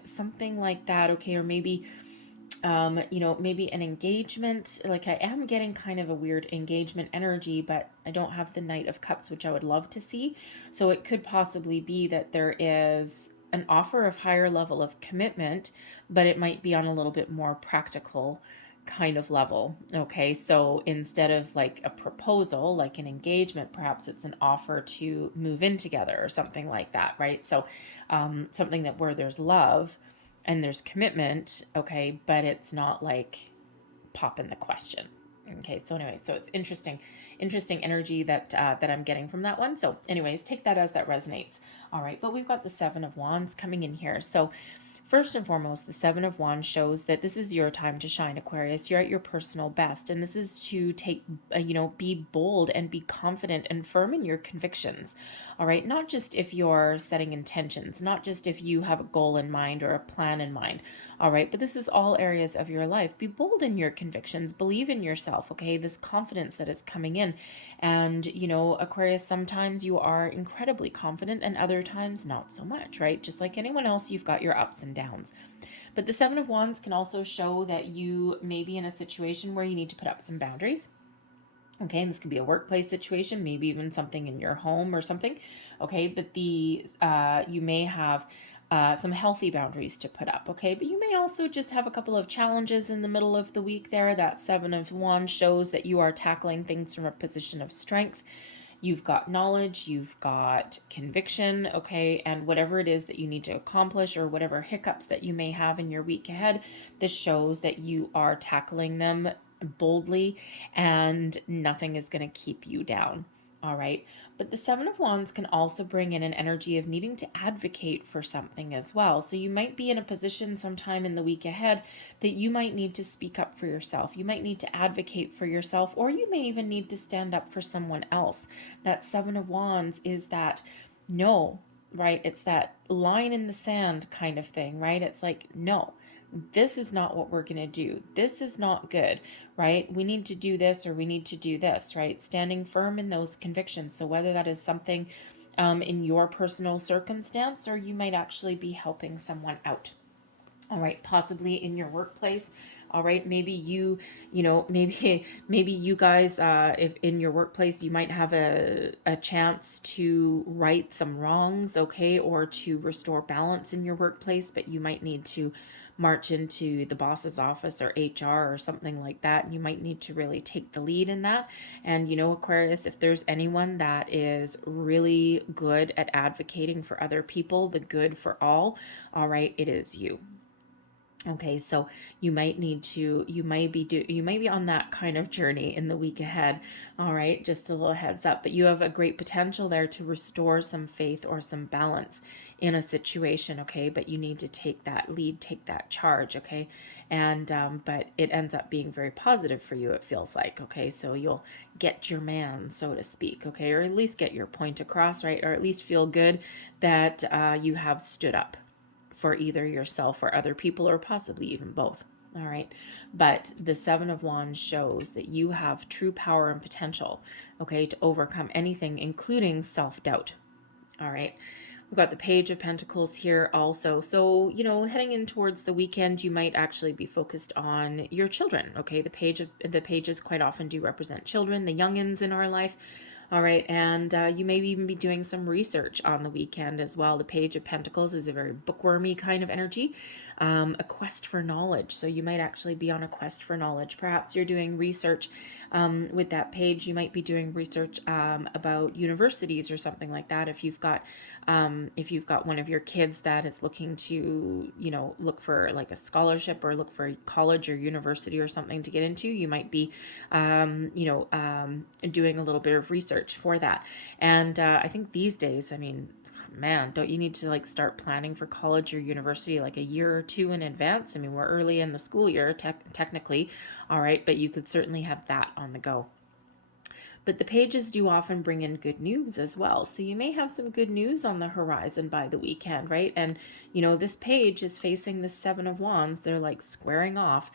like that, okay, or maybe maybe an engagement. Like, I am getting kind of a weird engagement energy, but I don't have the Knight of Cups, which I would love to see. So it could possibly be that there is an offer of higher level of commitment, but it might be on a little bit more practical kind of level. Okay, so instead of like a proposal, like an engagement, perhaps it's an offer to move in together or something like that, right? So something that where there's love and there's commitment, okay, but it's not like pop in the question. Okay, so anyway, so it's interesting energy that that I'm getting from that one. So anyways, take that as that resonates. All right, but we've got the Seven of Wands coming in here. So first and foremost, the Seven of Wands shows that this is your time to shine, Aquarius. You're at your personal best, and this is to take, be bold and be confident and firm in your convictions. All right, not just if you're setting intentions, not just if you have a goal in mind or a plan in mind. All right, but this is all areas of your life. Be bold in your convictions, believe in yourself, okay? This confidence that is coming in. And, Aquarius, sometimes you are incredibly confident and other times not so much, right? Just like anyone else, you've got your ups and downs. But the Seven of Wands can also show that you may be in a situation where you need to put up some boundaries. Okay, and this could be a workplace situation, maybe even something in your home or something. Okay, but you may have some healthy boundaries to put up, okay? But you may also just have a couple of challenges in the middle of the week there. That Seven of Wands shows that you are tackling things from a position of strength. You've got knowledge, you've got conviction, okay? And whatever it is that you need to accomplish, or whatever hiccups that you may have in your week ahead, this shows that you are tackling them boldly and nothing is going to keep you down. All right. But the Seven of Wands can also bring in an energy of needing to advocate for something as well. So you might be in a position sometime in the week ahead that you might need to speak up for yourself. You might need to advocate for yourself, or you may even need to stand up for someone else. That Seven of Wands is that no, right? It's that line in the sand kind of thing, right? It's like, no, this is not what we're going to do. This is not good, right? We need to do this, or we need to do this, right? Standing firm in those convictions. So whether that is something in your personal circumstance, or you might actually be helping someone out. All right, possibly in your workplace, All right, maybe maybe you guys, if in your workplace, you might have a chance to right some wrongs, okay, or to restore balance in your workplace, but you might need to march into the boss's office or HR or something like that. And you might need to really take the lead in that. And Aquarius, if there's anyone that is really good at advocating for other people, the good for all right, it is you. Okay, so you might need to, you might be on that kind of journey in the week ahead. All right, just a little heads up, but you have a great potential there to restore some faith or some balance in a situation. Okay, but you need to take that lead, take that charge. Okay, and but it ends up being very positive for you, it feels like. Okay, so you'll get your man, so to speak. Okay, or at least get your point across, right? Or at least feel good that you have stood up for either yourself or other people, or possibly even both. All right. But the Seven of Wands shows that you have true power and potential, okay, to overcome anything, including self-doubt. All right. We've got the Page of Pentacles here also. So, heading in towards the weekend, you might actually be focused on your children. Okay. The pages quite often do represent children, the youngins in our life. All right, and you may even be doing some research on the weekend as well. The Page of Pentacles is a very bookwormy kind of energy, a quest for knowledge. So you might actually be on a quest for knowledge. Perhaps you're doing research with that page. You might be doing research about universities or something like that. If you've got one of your kids that is looking to, look for like a scholarship or look for a college or university or something to get into, you might be, doing a little bit of research for that. And I think these days, I mean, man, don't you need to like start planning for college or university like a year or two in advance? I mean, we're early in the school year, technically, all right, but you could certainly have that on the go. But the pages do often bring in good news as well. So you may have some good news on the horizon by the weekend, right? And, this page is facing the Seven of Wands. They're like squaring off.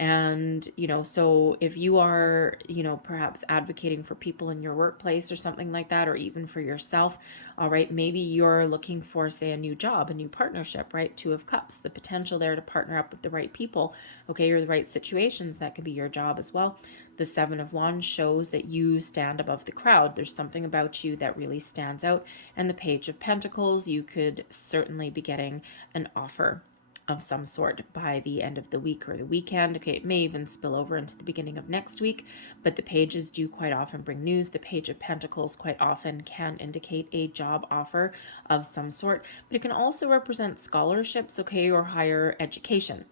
And, so if you are, perhaps advocating for people in your workplace or something like that, or even for yourself, all right, maybe you're looking for, say, a new job, a new partnership, right? Two of Cups, the potential there to partner up with the right people, okay, or the right situations. That could be your job as well. The Seven of Wands shows that you stand above the crowd. There's something about you that really stands out. And the Page of Pentacles, you could certainly be getting an offer of some sort by the end of the week or the weekend. Okay, it may even spill over into the beginning of next week, but the pages do quite often bring news. The Page of Pentacles quite often can indicate a job offer of some sort, but it can also represent scholarships, okay, or higher education.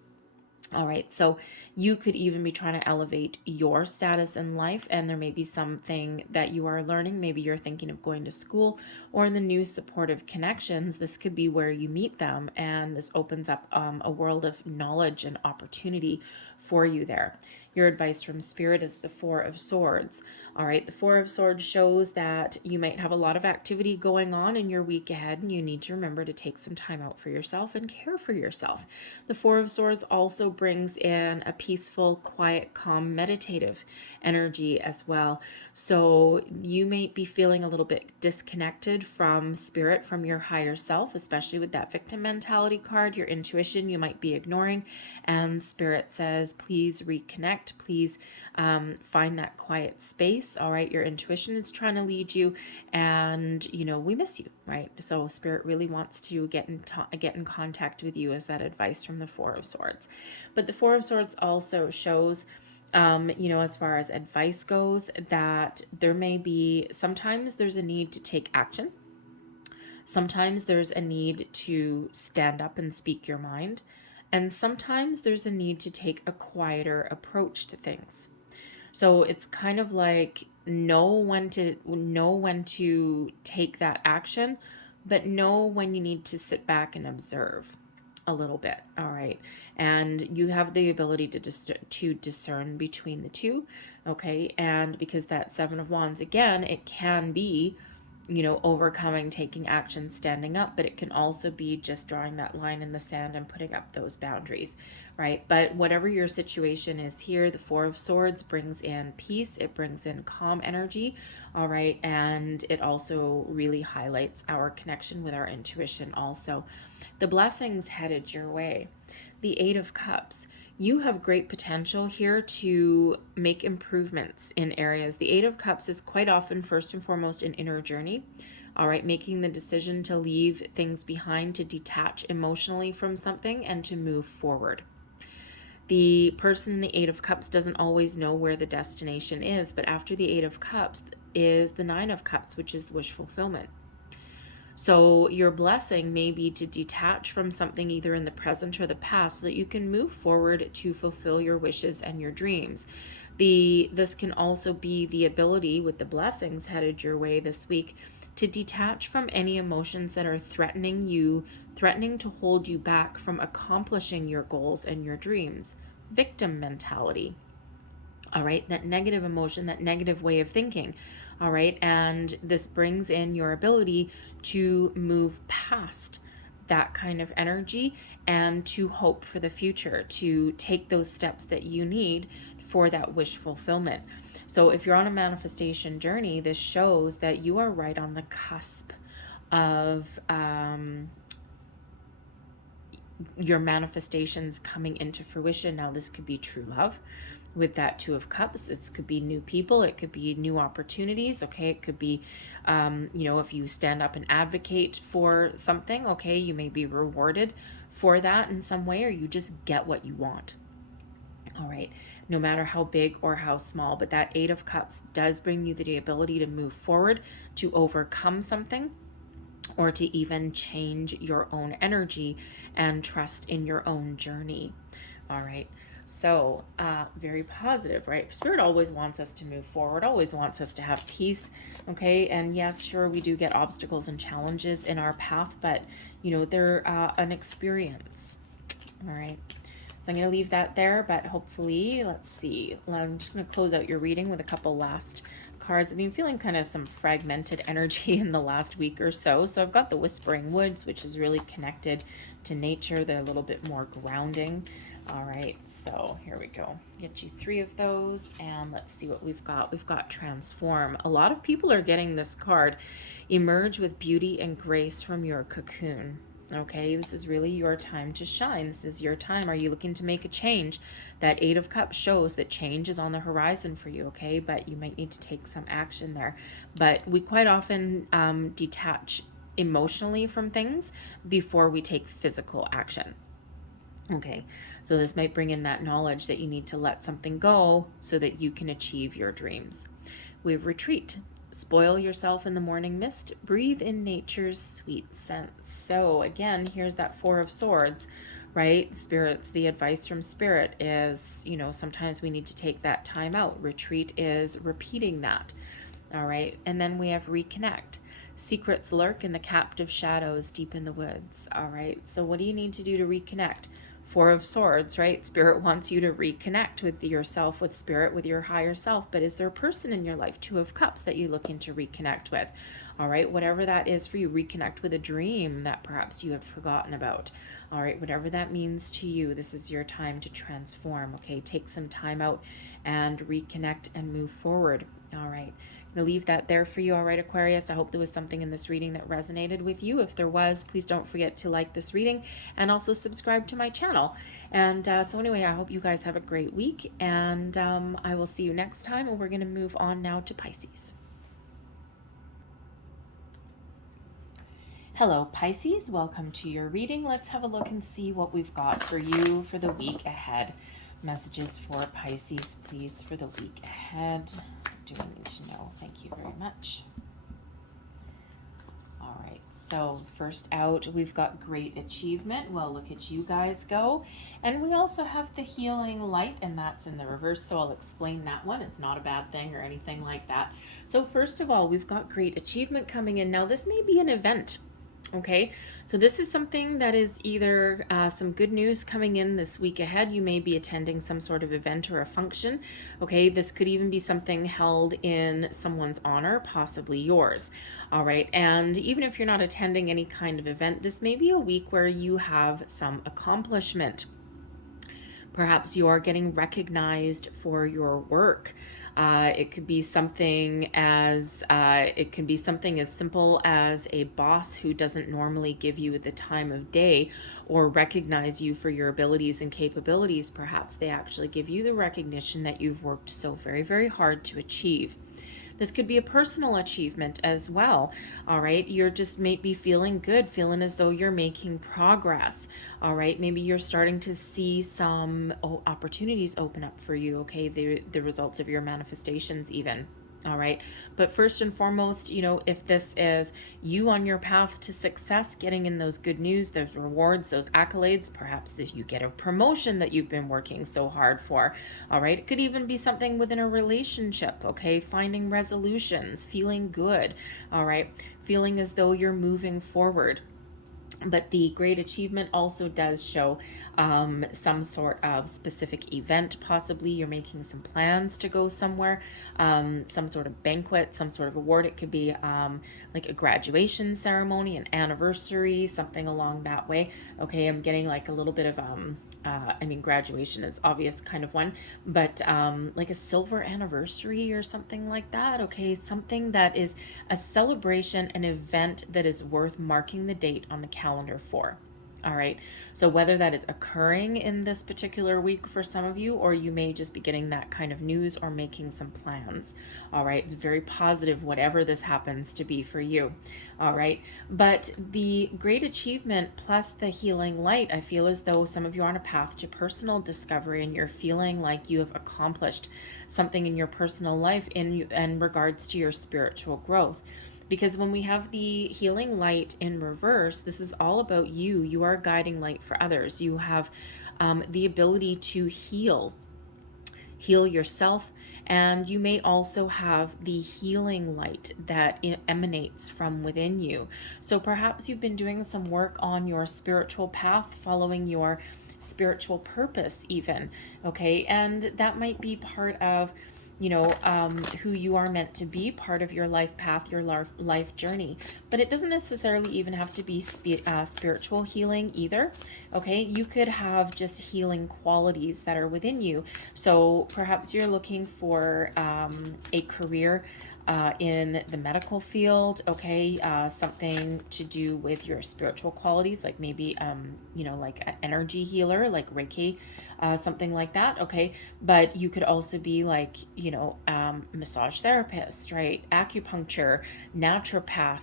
All right, so you could even be trying to elevate your status in life, and there may be something that you are learning. Maybe you're thinking of going to school, or in the new supportive connections, this could be where you meet them, and this opens up a world of knowledge and opportunity for you there. Your advice from Spirit is the Four of Swords. All right, the Four of Swords shows that you might have a lot of activity going on in your week ahead, and you need to remember to take some time out for yourself and care for yourself. The Four of Swords also brings in a peaceful, quiet, calm, meditative energy as well. So you may be feeling a little bit disconnected from Spirit, from your higher self, especially with that victim mentality card. Your intuition you might be ignoring, and Spirit says, please reconnect. Please find that quiet space. All right, your intuition is trying to lead you, and we miss you, right? So Spirit really wants to get in contact with you, as that advice from the Four of Swords. But the Four of Swords also shows, as far as advice goes, that there may be, sometimes there's a need to take action. Sometimes there's a need to stand up and speak your mind. And sometimes there's a need to take a quieter approach to things. So it's kind of like know when to take that action, but know when you need to sit back and observe a little bit. All right. And you have the ability to discern between the two. Okay. And because that Seven of Wands, again, it can be, overcoming, taking action, standing up, but it can also be just drawing that line in the sand and putting up those boundaries, right? But whatever your situation is here, the Four of Swords brings in peace. It brings in calm energy, all right? And it also really highlights our connection with our intuition also. The blessings headed your way. The Eight of Cups. you have great potential here to make improvements in areas. The Eight of Cups is quite often, first and foremost, an inner journey. All right, making the decision to leave things behind, to detach emotionally from something, and to move forward. The person in the Eight of Cups doesn't always know where the destination is, but after the Eight of Cups is the Nine of Cups, which is wish fulfillment. So your blessing may be to detach from something either in the present or the past so that you can move forward to fulfill your wishes and your dreams. This can also be the ability, with the blessings headed your way this week, to detach from any emotions that are threatening to hold you back from accomplishing your goals and your dreams. Victim mentality. All right, that negative emotion, that negative way of thinking. All right, and this brings in your ability to move past that kind of energy and to hope for the future, to take those steps that you need for that wish fulfillment. So if you're on a manifestation journey, this shows that you are right on the cusp of your manifestations coming into fruition. Now, this could be true love with that Two of Cups. It could be new people. It could be new opportunities. Okay. It could be, if you stand up and advocate for something, okay, you may be rewarded for that in some way, or you just get what you want. All right. No matter how big or how small, but that Eight of Cups does bring you the ability to move forward, to overcome something, or to even change your own energy and trust in your own journey. All right. So very positive, right? Spirit always wants us to move forward, always wants us to have peace. Okay. And yes, sure, we do get obstacles and challenges in our path, but they're an experience. All right. So I'm going to leave that there, but hopefully, let's see. I'm just going to close out your reading with a couple last cards. I've been feeling kind of some fragmented energy in the last week or so. So I've got the Whispering Woods, which is really connected to nature. They're a little bit more grounding. All right, so here we go. Get you 3 of those, and let's see what we've got. We've got Transform. A lot of people are getting this card. Emerge with beauty and grace from your cocoon. Okay, this is really your time to shine. This is your time. Are you looking to make a change? That Eight of Cups shows that change is on the horizon for you, okay? But you might need to take some action there. But we quite often detach emotionally from things before we take physical action. Okay, so this might bring in that knowledge that you need to let something go so that you can achieve your dreams. We have Retreat. Spoil yourself in the morning mist. Breathe in nature's sweet scents. So again, here's that Four of Swords, right? Spirits, the advice from Spirit is, sometimes we need to take that time out. Retreat is repeating that. All right, and then we have Reconnect. Secrets lurk in the captive shadows deep in the woods. All right, so what do you need to do to reconnect? Four of Swords, right? Spirit wants you to reconnect with yourself, with Spirit, with your higher self. But is there a person in your life, Two of Cups, that you're looking to reconnect with? All right, whatever that is for you, reconnect with a dream that perhaps you have forgotten about. All right, whatever that means to you, this is your time to transform. Okay, take some time out and reconnect and move forward. All right. I'm going to leave that there for you. All right, Aquarius, I hope there was something in this reading that resonated with you. If there was, please don't forget to like this reading and also subscribe to my channel. And so anyway, I hope you guys have a great week, and I will see you next time, and we're going to move on now to Pisces. Hello, Pisces. Welcome to your reading. Let's have a look and see what we've got for you for the week ahead. Messages for Pisces, please, for the week ahead. Do I need to know? Thank you very much. All right, so first out, we've got Great Achievement. Well, look at you guys go. And we also have the Healing Light, and that's in the reverse, so I'll explain that one. It's not a bad thing or anything like that. So first of all, we've got Great Achievement coming in. Now, this may be an event. Okay, so this is something that is either some good news coming in this week ahead. You may be attending some sort of event or a function. Okay, this could even be something held in someone's honor, possibly yours. All right, and even if you're not attending any kind of event, this may be a week where you have some accomplishment. Perhaps you're getting recognized for your work. It could be something as simple as a boss who doesn't normally give you the time of day or recognize you for your abilities and capabilities. Perhaps they actually give you the recognition that you've worked so very, very hard to achieve. This could be a personal achievement as well. All right. You're just maybe feeling good, feeling as though you're making progress. All right. Maybe you're starting to see some opportunities open up for you. Okay. The results of your manifestations, even. All right. But first and foremost, if this is you on your path to success, getting in those good news, those rewards, those accolades, perhaps that you get a promotion that you've been working so hard for. All right. It could even be something within a relationship. Okay. Finding resolutions, feeling good. All right. Feeling as though you're moving forward. But the great achievement also does show some sort of specific event. Possibly you're making some plans to go somewhere, some sort of banquet, some sort of award. It could be like a graduation ceremony, an anniversary, something along that way. Okay, I'm getting like a little bit of graduation is obvious kind of one, but like a silver anniversary or something like that. Okay, something that is a celebration, an event that is worth marking the date on the calendar for. All right. So whether that is occurring in this particular week for some of you, or you may just be getting that kind of news or making some plans. All right. It's very positive, whatever this happens to be for you. All right. But the great achievement plus the healing light, I feel as though some of you are on a path to personal discovery and you're feeling like you have accomplished something in your personal life in regards to your spiritual growth. Because when we have the healing light in reverse, this is all about you. You are a guiding light for others. You have the ability to heal yourself, and you may also have the healing light that emanates from within you. So perhaps you've been doing some work on your spiritual path, following your spiritual purpose even, okay? And that might be part of who you are meant to be, part of your life path, your life journey. But it doesn't necessarily even have to be spiritual healing either. Okay, you could have just healing qualities that are within you. So perhaps you're looking for a career in the medical field, okay, something to do with your spiritual qualities, like maybe, like an energy healer, like Reiki, something like that, okay? But you could also be like, massage therapist, right? Acupuncture, naturopath,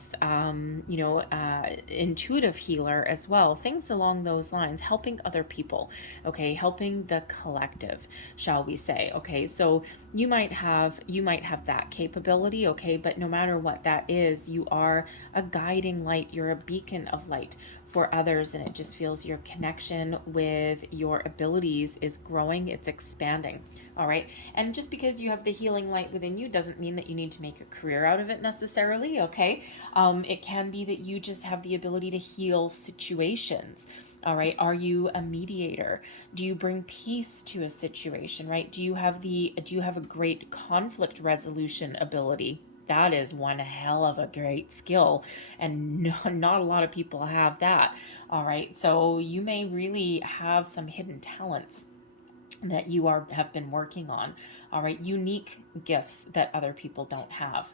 intuitive healer as well, things along those lines, helping other people, okay? Helping the collective, shall we say, okay? So you might have that capability, okay? But no matter what that is, you are a guiding light, you're a beacon of light for others, and it just feels your connection with your abilities is growing, it's expanding. All right. And just because you have the healing light within you doesn't mean that you need to make a career out of it necessarily. Okay. It can be that you just have the ability to heal situations. All right. Are you a mediator? Do you bring peace to a situation, right? Do you have a great conflict resolution ability? That is one hell of a great skill, and not a lot of people have that. All right. So you may really have some hidden talents that you have been working on. All right. Unique gifts that other people don't have.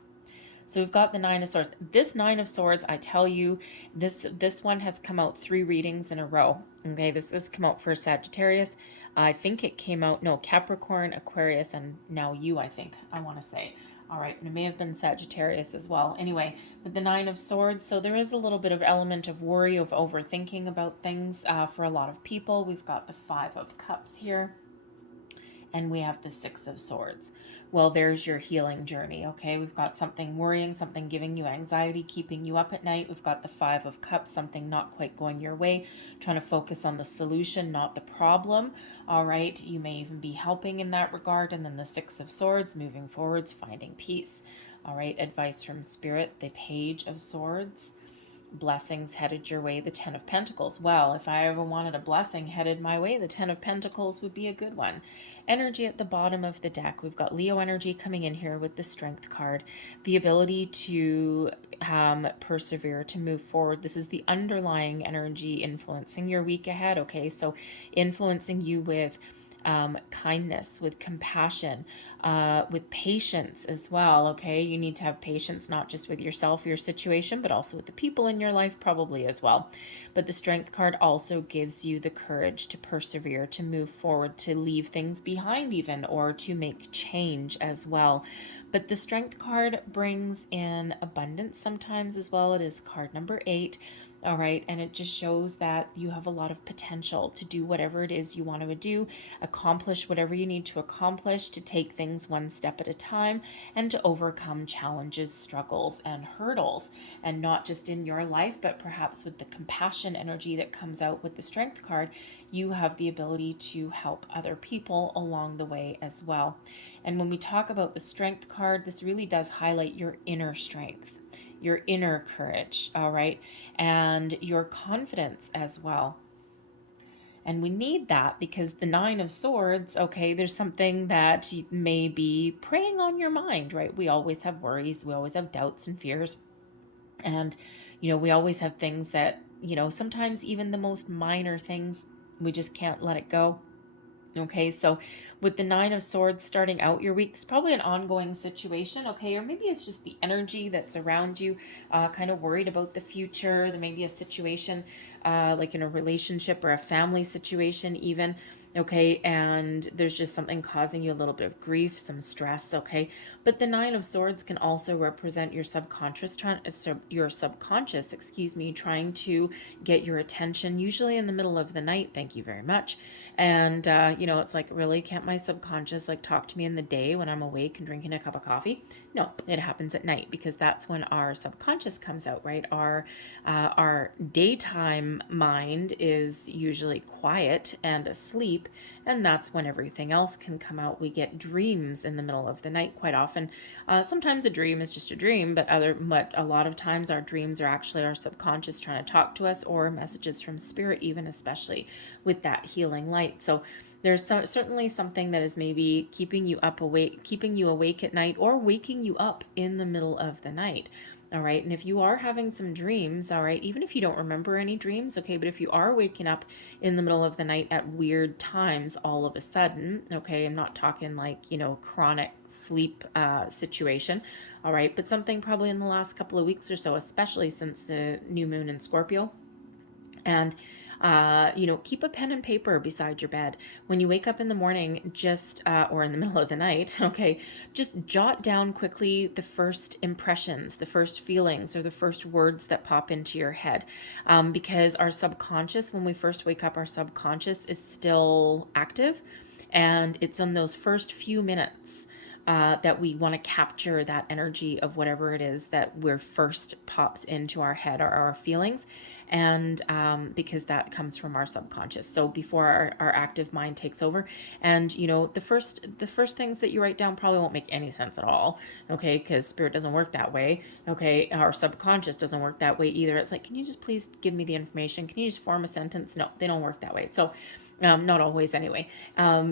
So we've got the Nine of Swords. This Nine of Swords, I tell you, this one has come out 3 readings in a row. Okay, this has come out for Sagittarius. I think it came out, no, Capricorn, Aquarius, and now you, I think, I want to say. All right, and it may have been Sagittarius as well. Anyway, with the Nine of Swords, so there is a little bit of element of worry, of overthinking about things for a lot of people. We've got the Five of Cups here, and we have the Six of Swords. Well, there's your healing journey, okay? We've got something worrying, something giving you anxiety, keeping you up at night. We've got the Five of Cups, something not quite going your way, trying to focus on the solution, not the problem, all right? You may even be helping in that regard. And then the Six of Swords, moving forwards, finding peace, all right? Advice from Spirit, the Page of Swords. Blessings headed your way, the Ten of Pentacles. Well, if I ever wanted a blessing headed my way, the Ten of Pentacles would be a good one. Energy at the bottom of the deck. We've got Leo energy coming in here with the Strength card. The ability to persevere, to move forward. This is the underlying energy influencing your week ahead, okay? So influencing you with kindness, with compassion, with patience as well. Okay, you need to have patience not just with yourself, your situation, but also with the people in your life, probably as well. But the Strength card also gives you the courage to persevere, to move forward, to leave things behind, even, or to make change as well. But the Strength card brings in abundance sometimes as well. It is card number 8. All right. And it just shows that you have a lot of potential to do whatever it is you want to do, accomplish whatever you need to accomplish, to take things one step at a time, and to overcome challenges, struggles, and hurdles. And not just in your life, but perhaps with the compassion energy that comes out with the Strength card, you have the ability to help other people along the way as well. And when we talk about the Strength card, this really does highlight your inner strength, your inner courage, all right, and your confidence as well. And we need that because the 9 of Swords, okay, there's something that may be preying on your mind, right? We always have worries, we always have doubts and fears. And, we always have things that, sometimes even the most minor things, we just can't let it go. Okay, so with the 9 of Swords starting out your week, it's probably an ongoing situation, okay, or maybe it's just the energy that's around you, kind of worried about the future. There may be a situation like in a relationship or a family situation even, okay, and there's just something causing you a little bit of grief, some stress, okay. But the 9 of Swords can also represent your subconscious, trying to get your attention, usually in the middle of the night. Thank you very much. And it's like, really, can't my subconscious like talk to me in the day when I'm awake and drinking a cup of coffee? No, it happens at night, because that's when our subconscious comes out, right? Our daytime mind is usually quiet and asleep, and that's when everything else can come out. We get dreams in the middle of the night quite often. Sometimes a dream is just a dream, but a lot of times our dreams are actually our subconscious trying to talk to us, or messages from spirit, even, especially with that healing light. So there's certainly something that is maybe keeping you awake at night, or waking you up in the middle of the night. All right. And if you are having some dreams, all right, even if you don't remember any dreams, okay, but if you are waking up in the middle of the night at weird times all of a sudden, okay, I'm not talking like, chronic sleep situation, all right, but something probably in the last couple of weeks or so, especially since the new moon in Scorpio. And keep a pen and paper beside your bed. When you wake up in the morning, or in the middle of the night, okay, just jot down quickly the first impressions, the first feelings, or the first words that pop into your head. Because our subconscious, when we first wake up, our subconscious is still active, and it's in those first few minutes that we want to capture that energy of whatever it is that first pops into our head, or our feelings. And because that comes from our subconscious, so before our active mind takes over. And the first things that you write down probably won't make any sense at all, okay, because spirit doesn't work that way, okay. Our subconscious doesn't work that way either. It's like, can you just please give me the information? Can you just form a sentence? No, they don't work that way. So not always anyway.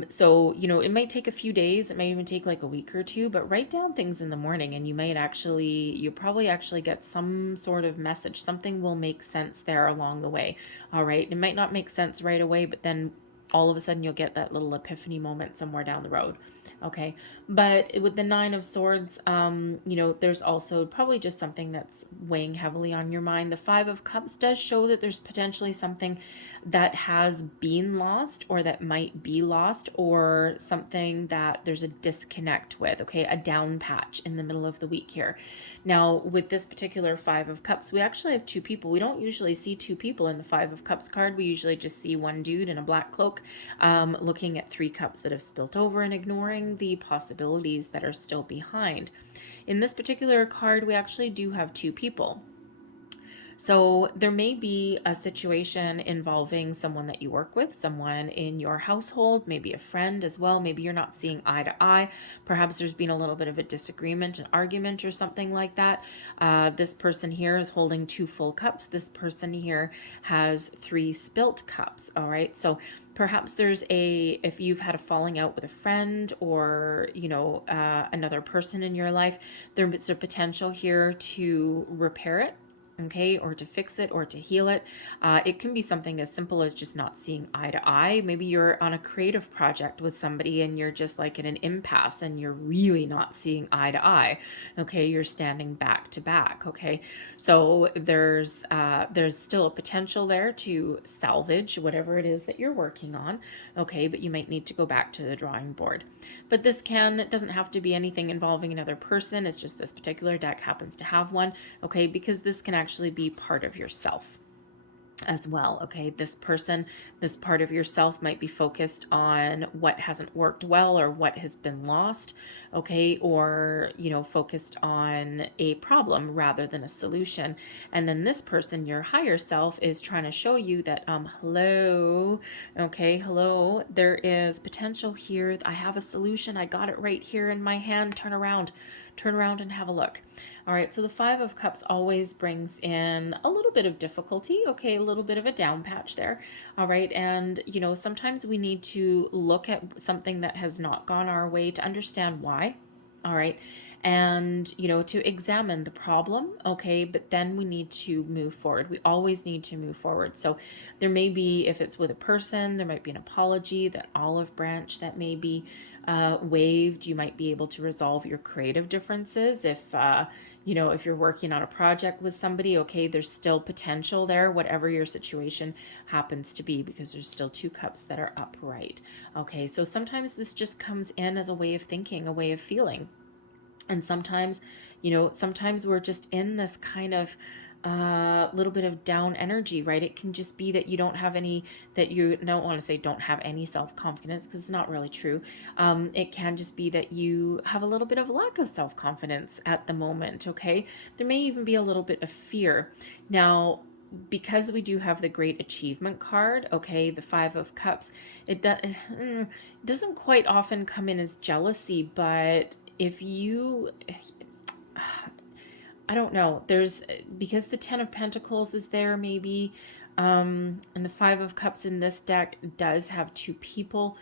So, it might take a few days. It might even take like a week or two, but write down things in the morning, and you probably actually get some sort of message. Something will make sense there along the way. All right. It might not make sense right away, but then all of a sudden you'll get that little epiphany moment somewhere down the road. Okay. But with the 9 of Swords, there's also probably just something that's weighing heavily on your mind. The 5 of Cups does show that there's potentially something that has been lost, or that might be lost, or something that there's a disconnect with, okay, a down patch in the middle of the week here. Now, with this particular 5 of Cups, we actually have 2 people. We don't usually see 2 people in the 5 of Cups card. We usually just see one dude in a black cloak, looking at 3 cups that have spilt over and ignoring the possibilities that are still behind. In this particular card, we actually do have 2 people. So there may be a situation involving someone that you work with, someone in your household, maybe a friend as well. Maybe you're not seeing eye to eye. Perhaps there's been a little bit of a disagreement, an argument, or something like that. This person here is holding 2 full cups. This person here has 3 spilt cups. All right. So perhaps if you've had a falling out with a friend, or, another person in your life, there's a potential here to repair it. okay, or to fix it or to heal it. It can be something as simple as just not seeing eye to eye. Maybe you're on a creative project with somebody and you're just like in an impasse and you're really not seeing eye to eye, okay? You're standing back to back, okay? So there's still a potential there to salvage whatever it is that you're working on, okay? But you might need to go back to the drawing board. But this doesn't have to be anything involving another person. It's just this particular deck happens to have one, okay? Because this can actually be part of yourself as well, okay? This part of yourself might be focused on what hasn't worked well or what has been lost, okay? Or, you know, focused on a problem rather than a solution. And then this person, your higher self, is trying to show you that, hello, okay, hello, there is potential here. I have a solution. I got it right here in my hand. Turn around and have a look. All right, so the Five of Cups always brings in a little bit of difficulty, okay, a little bit of a down patch there. All right, and you know, sometimes we need to look at something that has not gone our way to understand why. All right, and you know, to examine the problem, okay, but then we need to move forward. We always need to move forward. So there may be, if it's with a person, there might be an apology, that olive branch that may be waived. You might be able to resolve your creative differences if you know, if you're working on a project with somebody, okay, there's still potential there, whatever your situation happens to be, because there's still 2 cups that are upright. Okay, so sometimes this just comes in as a way of thinking, a way of feeling. And sometimes, you know, sometimes we're just in this kind of little bit of down energy, right? It can just be that you don't have any, that you don't want to say don't have any self-confidence, because it's not really true. It can just be that you have a little bit of lack of self-confidence at the moment, okay? There may even be a little bit of fear. Now, because we do have the Great Achievement card, okay, the Five of Cups, it doesn't quite often come in as jealousy, but if you, I don't know, there's, because the Ten of Pentacles is there maybe, and the Five of Cups in this deck does have 2 people.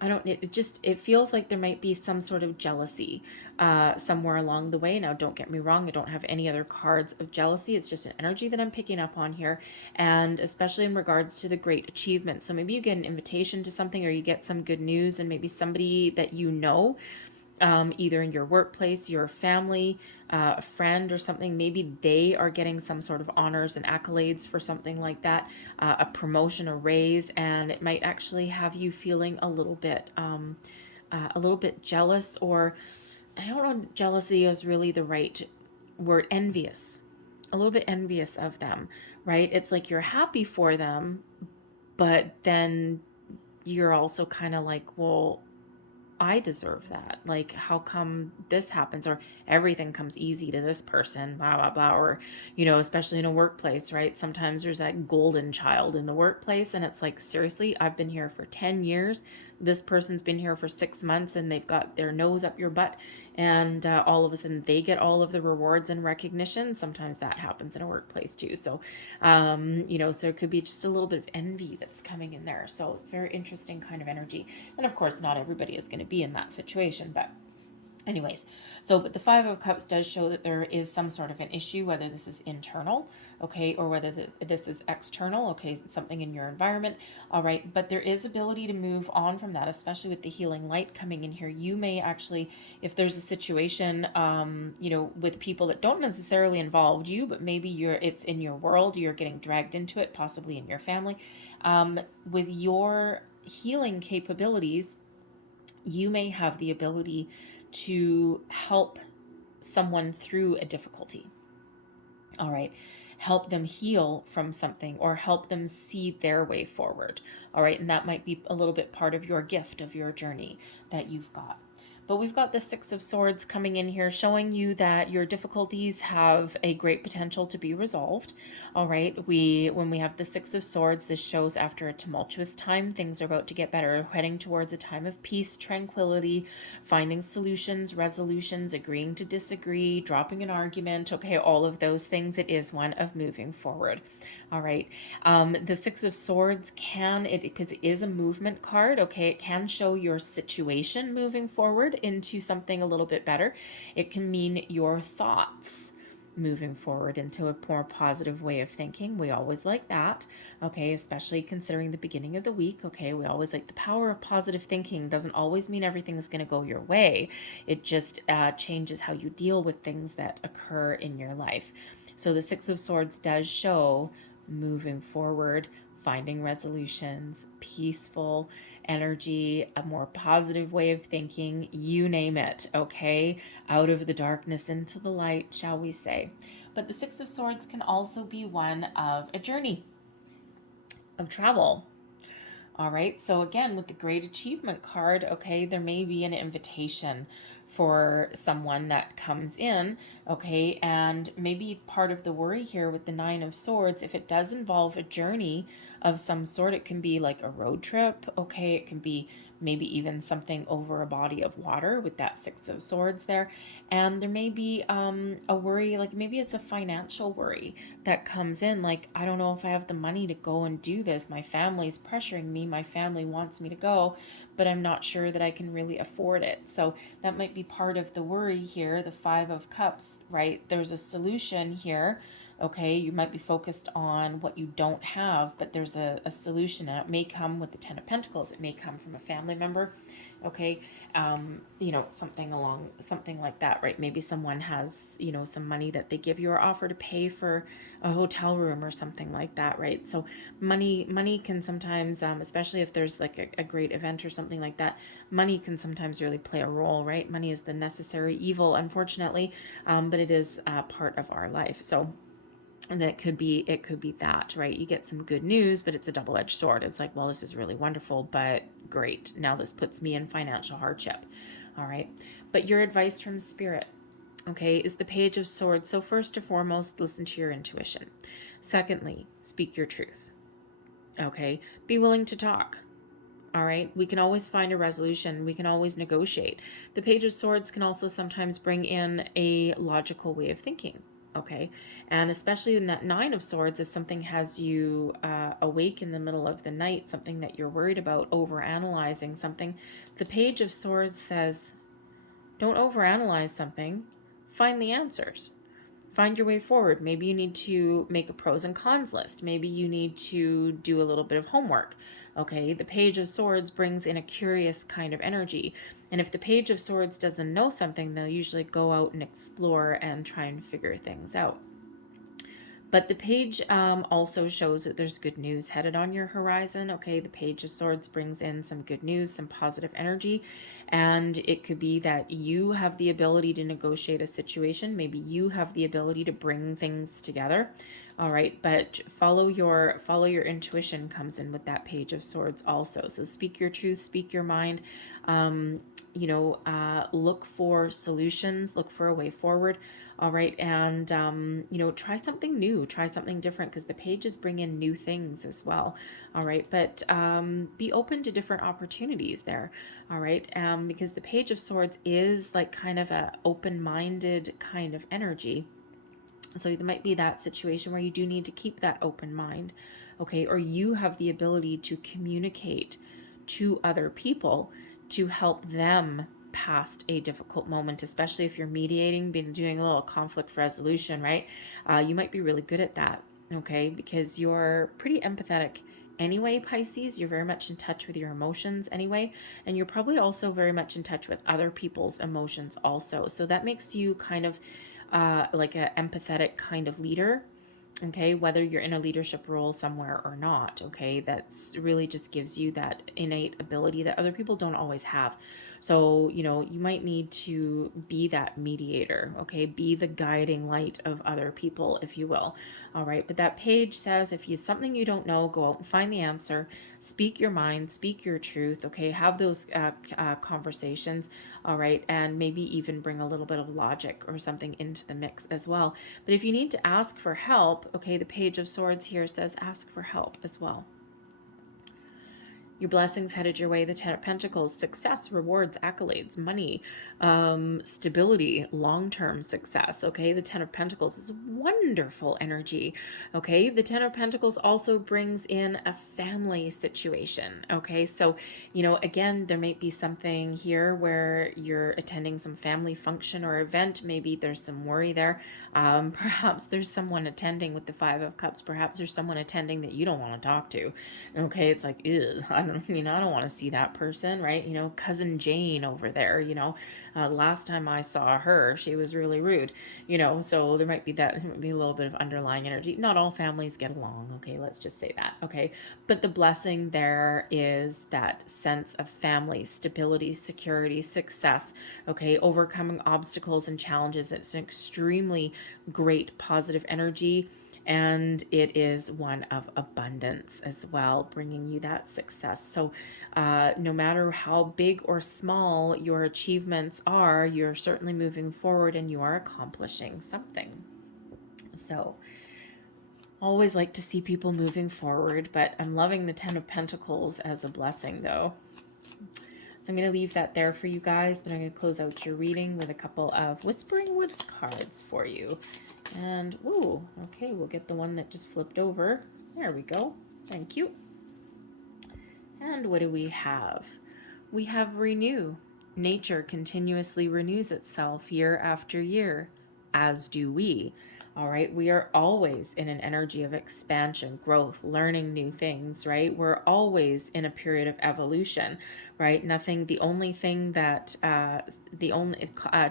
It feels like there might be some sort of jealousy somewhere along the way. Now, don't get me wrong, I don't have any other cards of jealousy. It's just an energy that I'm picking up on here, and especially in regards to the Great Achievement. So maybe you get an invitation to something, or you get some good news, and maybe somebody that you know, either in your workplace, your family, a friend or something, maybe they are getting some sort of honors and accolades for something like that, a promotion, a raise, and it might actually have you feeling a little bit jealous, or I don't know, jealousy is really the right word, envious, a little bit envious of them, right? It's like you're happy for them, but then you're also kind of like, well, I deserve that. Like, how come this happens, or everything comes easy to this person, blah, blah, blah. Or, you know, especially in a workplace, right? Sometimes there's that golden child in the workplace, and it's like, seriously, I've been here for 10 years. This person's been here for 6 months, and they've got their nose up your butt. And all of a sudden they get all of the rewards and recognition. Sometimes that happens in a workplace too. So, you know, so it could be just a little bit of envy that's coming in there. So very interesting kind of energy. And of course, not everybody is going to be in that situation, but anyways, but the Five of Cups does show that there is some sort of an issue, whether this is internal, okay, or whether this is external, okay, something in your environment, all right, but there is ability to move on from that, especially with the healing light coming in here. You may actually, if there's a situation, you know, with people that don't necessarily involve you, but maybe it's in your world, you're getting dragged into it, possibly in your family, with your healing capabilities, you may have the ability to help someone through a difficulty. All right. Help them heal from something, or help them see their way forward. All right. And that might be a little bit part of your gift, of your journey that you've got. But we've got the Six of Swords coming in here, showing you that your difficulties have a great potential to be resolved. All right, when we have the Six of Swords, this shows after a tumultuous time, things are about to get better, heading towards a time of peace, tranquility, finding solutions, resolutions, agreeing to disagree, dropping an argument, okay, all of those things. It is one of moving forward. All right. The Six of Swords because it is a movement card, okay, it can show your situation moving forward into something a little bit better. It can mean your thoughts, moving forward into a more positive way of thinking. We always like that, okay, especially considering the beginning of the week, okay? We always like the power of positive thinking. Doesn't always mean everything is going to go your way. It just changes how you deal with things that occur in your life. So the Six of Swords does show moving forward, finding resolutions, peaceful energy, a more positive way of thinking, you name it, okay? Out of the darkness into the light, shall we say. But the Six of Swords can also be one of a journey, of travel. All right, so again, with the Great Achievement card, okay, there may be an invitation for someone that comes in, okay, and maybe part of the worry here with the Nine of Swords, if it does involve a journey of some sort, it can be like a road trip, okay, it can be maybe even something over a body of water with that Six of Swords there. And there may be a worry, like maybe it's a financial worry that comes in, like, I don't know if I have the money to go and do this. My family's pressuring me. My family wants me to go, but I'm not sure that I can really afford it. So that might be part of the worry here, the Five of Cups, right? There's a solution here. Okay, you might be focused on what you don't have, but there's a solution, and it may come with the Ten of Pentacles. It may come from a family member, okay? Something like that, right? Maybe someone has, some money that they give you or offer to pay for a hotel room or something like that, right? So money can sometimes, especially if there's like a great event or something like that, money can sometimes really play a role, right? Money is the necessary evil, unfortunately, but it is part of our life. So it could be that, right? You get some good news, but it's a double-edged sword. It's like, well, this is really wonderful, but great. Now this puts me in financial hardship. All right. But your advice from Spirit, okay, is the Page of Swords. So first and foremost, listen to your intuition. Secondly, speak your truth. Okay. Be willing to talk. All right. We can always find a resolution. We can always negotiate. The Page of Swords can also sometimes bring in a logical way of thinking. Okay. And especially in that Nine of Swords, if something has you awake in the middle of the night, something that you're worried about, overanalyzing something, the Page of Swords says, don't overanalyze something. Find the answers. Find your way forward. Maybe you need to make a pros and cons list. Maybe you need to do a little bit of homework. Okay, the Page of Swords brings in a curious kind of energy. And if the Page of Swords doesn't know something, they'll usually go out and explore and try and figure things out. But the page also shows that there's good news headed on your horizon. Okay, the Page of Swords brings in some good news, some positive energy. And it could be that you have the ability to negotiate a situation. Maybe you have the ability to bring things together. All right, but follow your intuition comes in with that Page of Swords also. So speak your truth, speak your mind. Look for solutions, look for a way forward. All right, and try something new, try something different, because the pages bring in new things as well. All right, but be open to different opportunities there. All right, because the Page of Swords is like kind of a open-minded kind of energy. So there might be that situation where you do need to keep that open mind, okay? Or you have the ability to communicate to other people to help them past a difficult moment, especially if you're mediating, doing a little conflict resolution, right? You might be really good at that, okay? Because you're pretty empathetic anyway, Pisces. You're very much in touch with your emotions anyway, and you're probably also very much in touch with other people's emotions also. So that makes you kind of like an empathetic kind of leader, okay, whether you're in a leadership role somewhere or not, okay, that's really just gives you that innate ability that other people don't always have. So, you might need to be that mediator, okay, be the guiding light of other people, if you will. All right, but that page says if you something you don't know, go out and find the answer, speak your mind, speak your truth, okay, have those conversations, all right, and maybe even bring a little bit of logic or something into the mix as well. But if you need to ask for help, okay, the Page of Swords here says ask for help as well. Your blessings headed your way. The Ten of Pentacles, success, rewards, accolades, money, stability, long-term success. Okay, the Ten of Pentacles is wonderful energy. Okay, the Ten of Pentacles also brings in a family situation. Okay, so, you know, again, there might be something here where you're attending some family function or event. Maybe there's some worry there. Perhaps there's someone attending with the Five of Cups. Perhaps there's someone attending that you don't want to talk to. Okay, it's like, ew, I don't want to see that person, right? You know, cousin Jane over there, you know, last time I saw her, she was really rude, you know, so there might be a little bit of underlying energy. Not all families get along, okay, let's just say that, okay? But the blessing there is that sense of family, stability, security, success, okay, overcoming obstacles and challenges. It's an extremely great positive energy. And it is one of abundance as well, bringing you that success. So no matter how big or small your achievements are, you're certainly moving forward and you are accomplishing something. So always like to see people moving forward, but I'm loving the Ten of Pentacles as a blessing though. So I'm going to leave that there for you guys, but I'm going to close out your reading with a couple of Whispering Woods cards for you. And, ooh, okay, we'll get the one that just flipped over. There we go. Thank you. And what do we have? We have renew. Nature continuously renews itself year after year, as do we. All right, we are always in an energy of expansion, growth, learning new things, right? We're always in a period of evolution, right? The only thing that,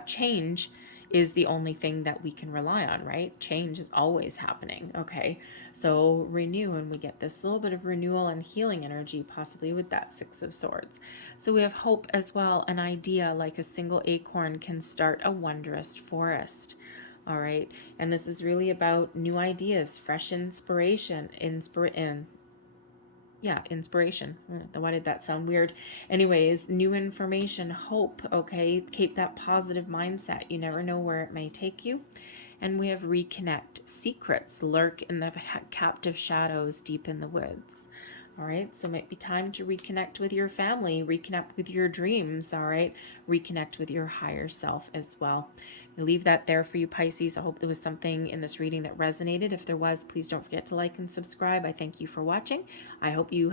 change is the only thing that we can rely on, right? Change is always happening, okay? So renew, and we get this little bit of renewal and healing energy, possibly with that Six of Swords. So we have hope as well, an idea like a single acorn can start a wondrous forest. All right, and this is really about new ideas, fresh inspiration, inspiration. Why did that sound weird? Anyways, new information, hope, okay? Keep that positive mindset. You never know where it may take you. And we have reconnect. Secrets lurk in the captive shadows deep in the woods. All right, so it might be time to reconnect with your family, reconnect with your dreams, all right? Reconnect with your higher self as well. I leave that there for you, Pisces. I hope there was something in this reading that resonated. If there was, please don't forget to like and subscribe. I thank you for watching. I hope you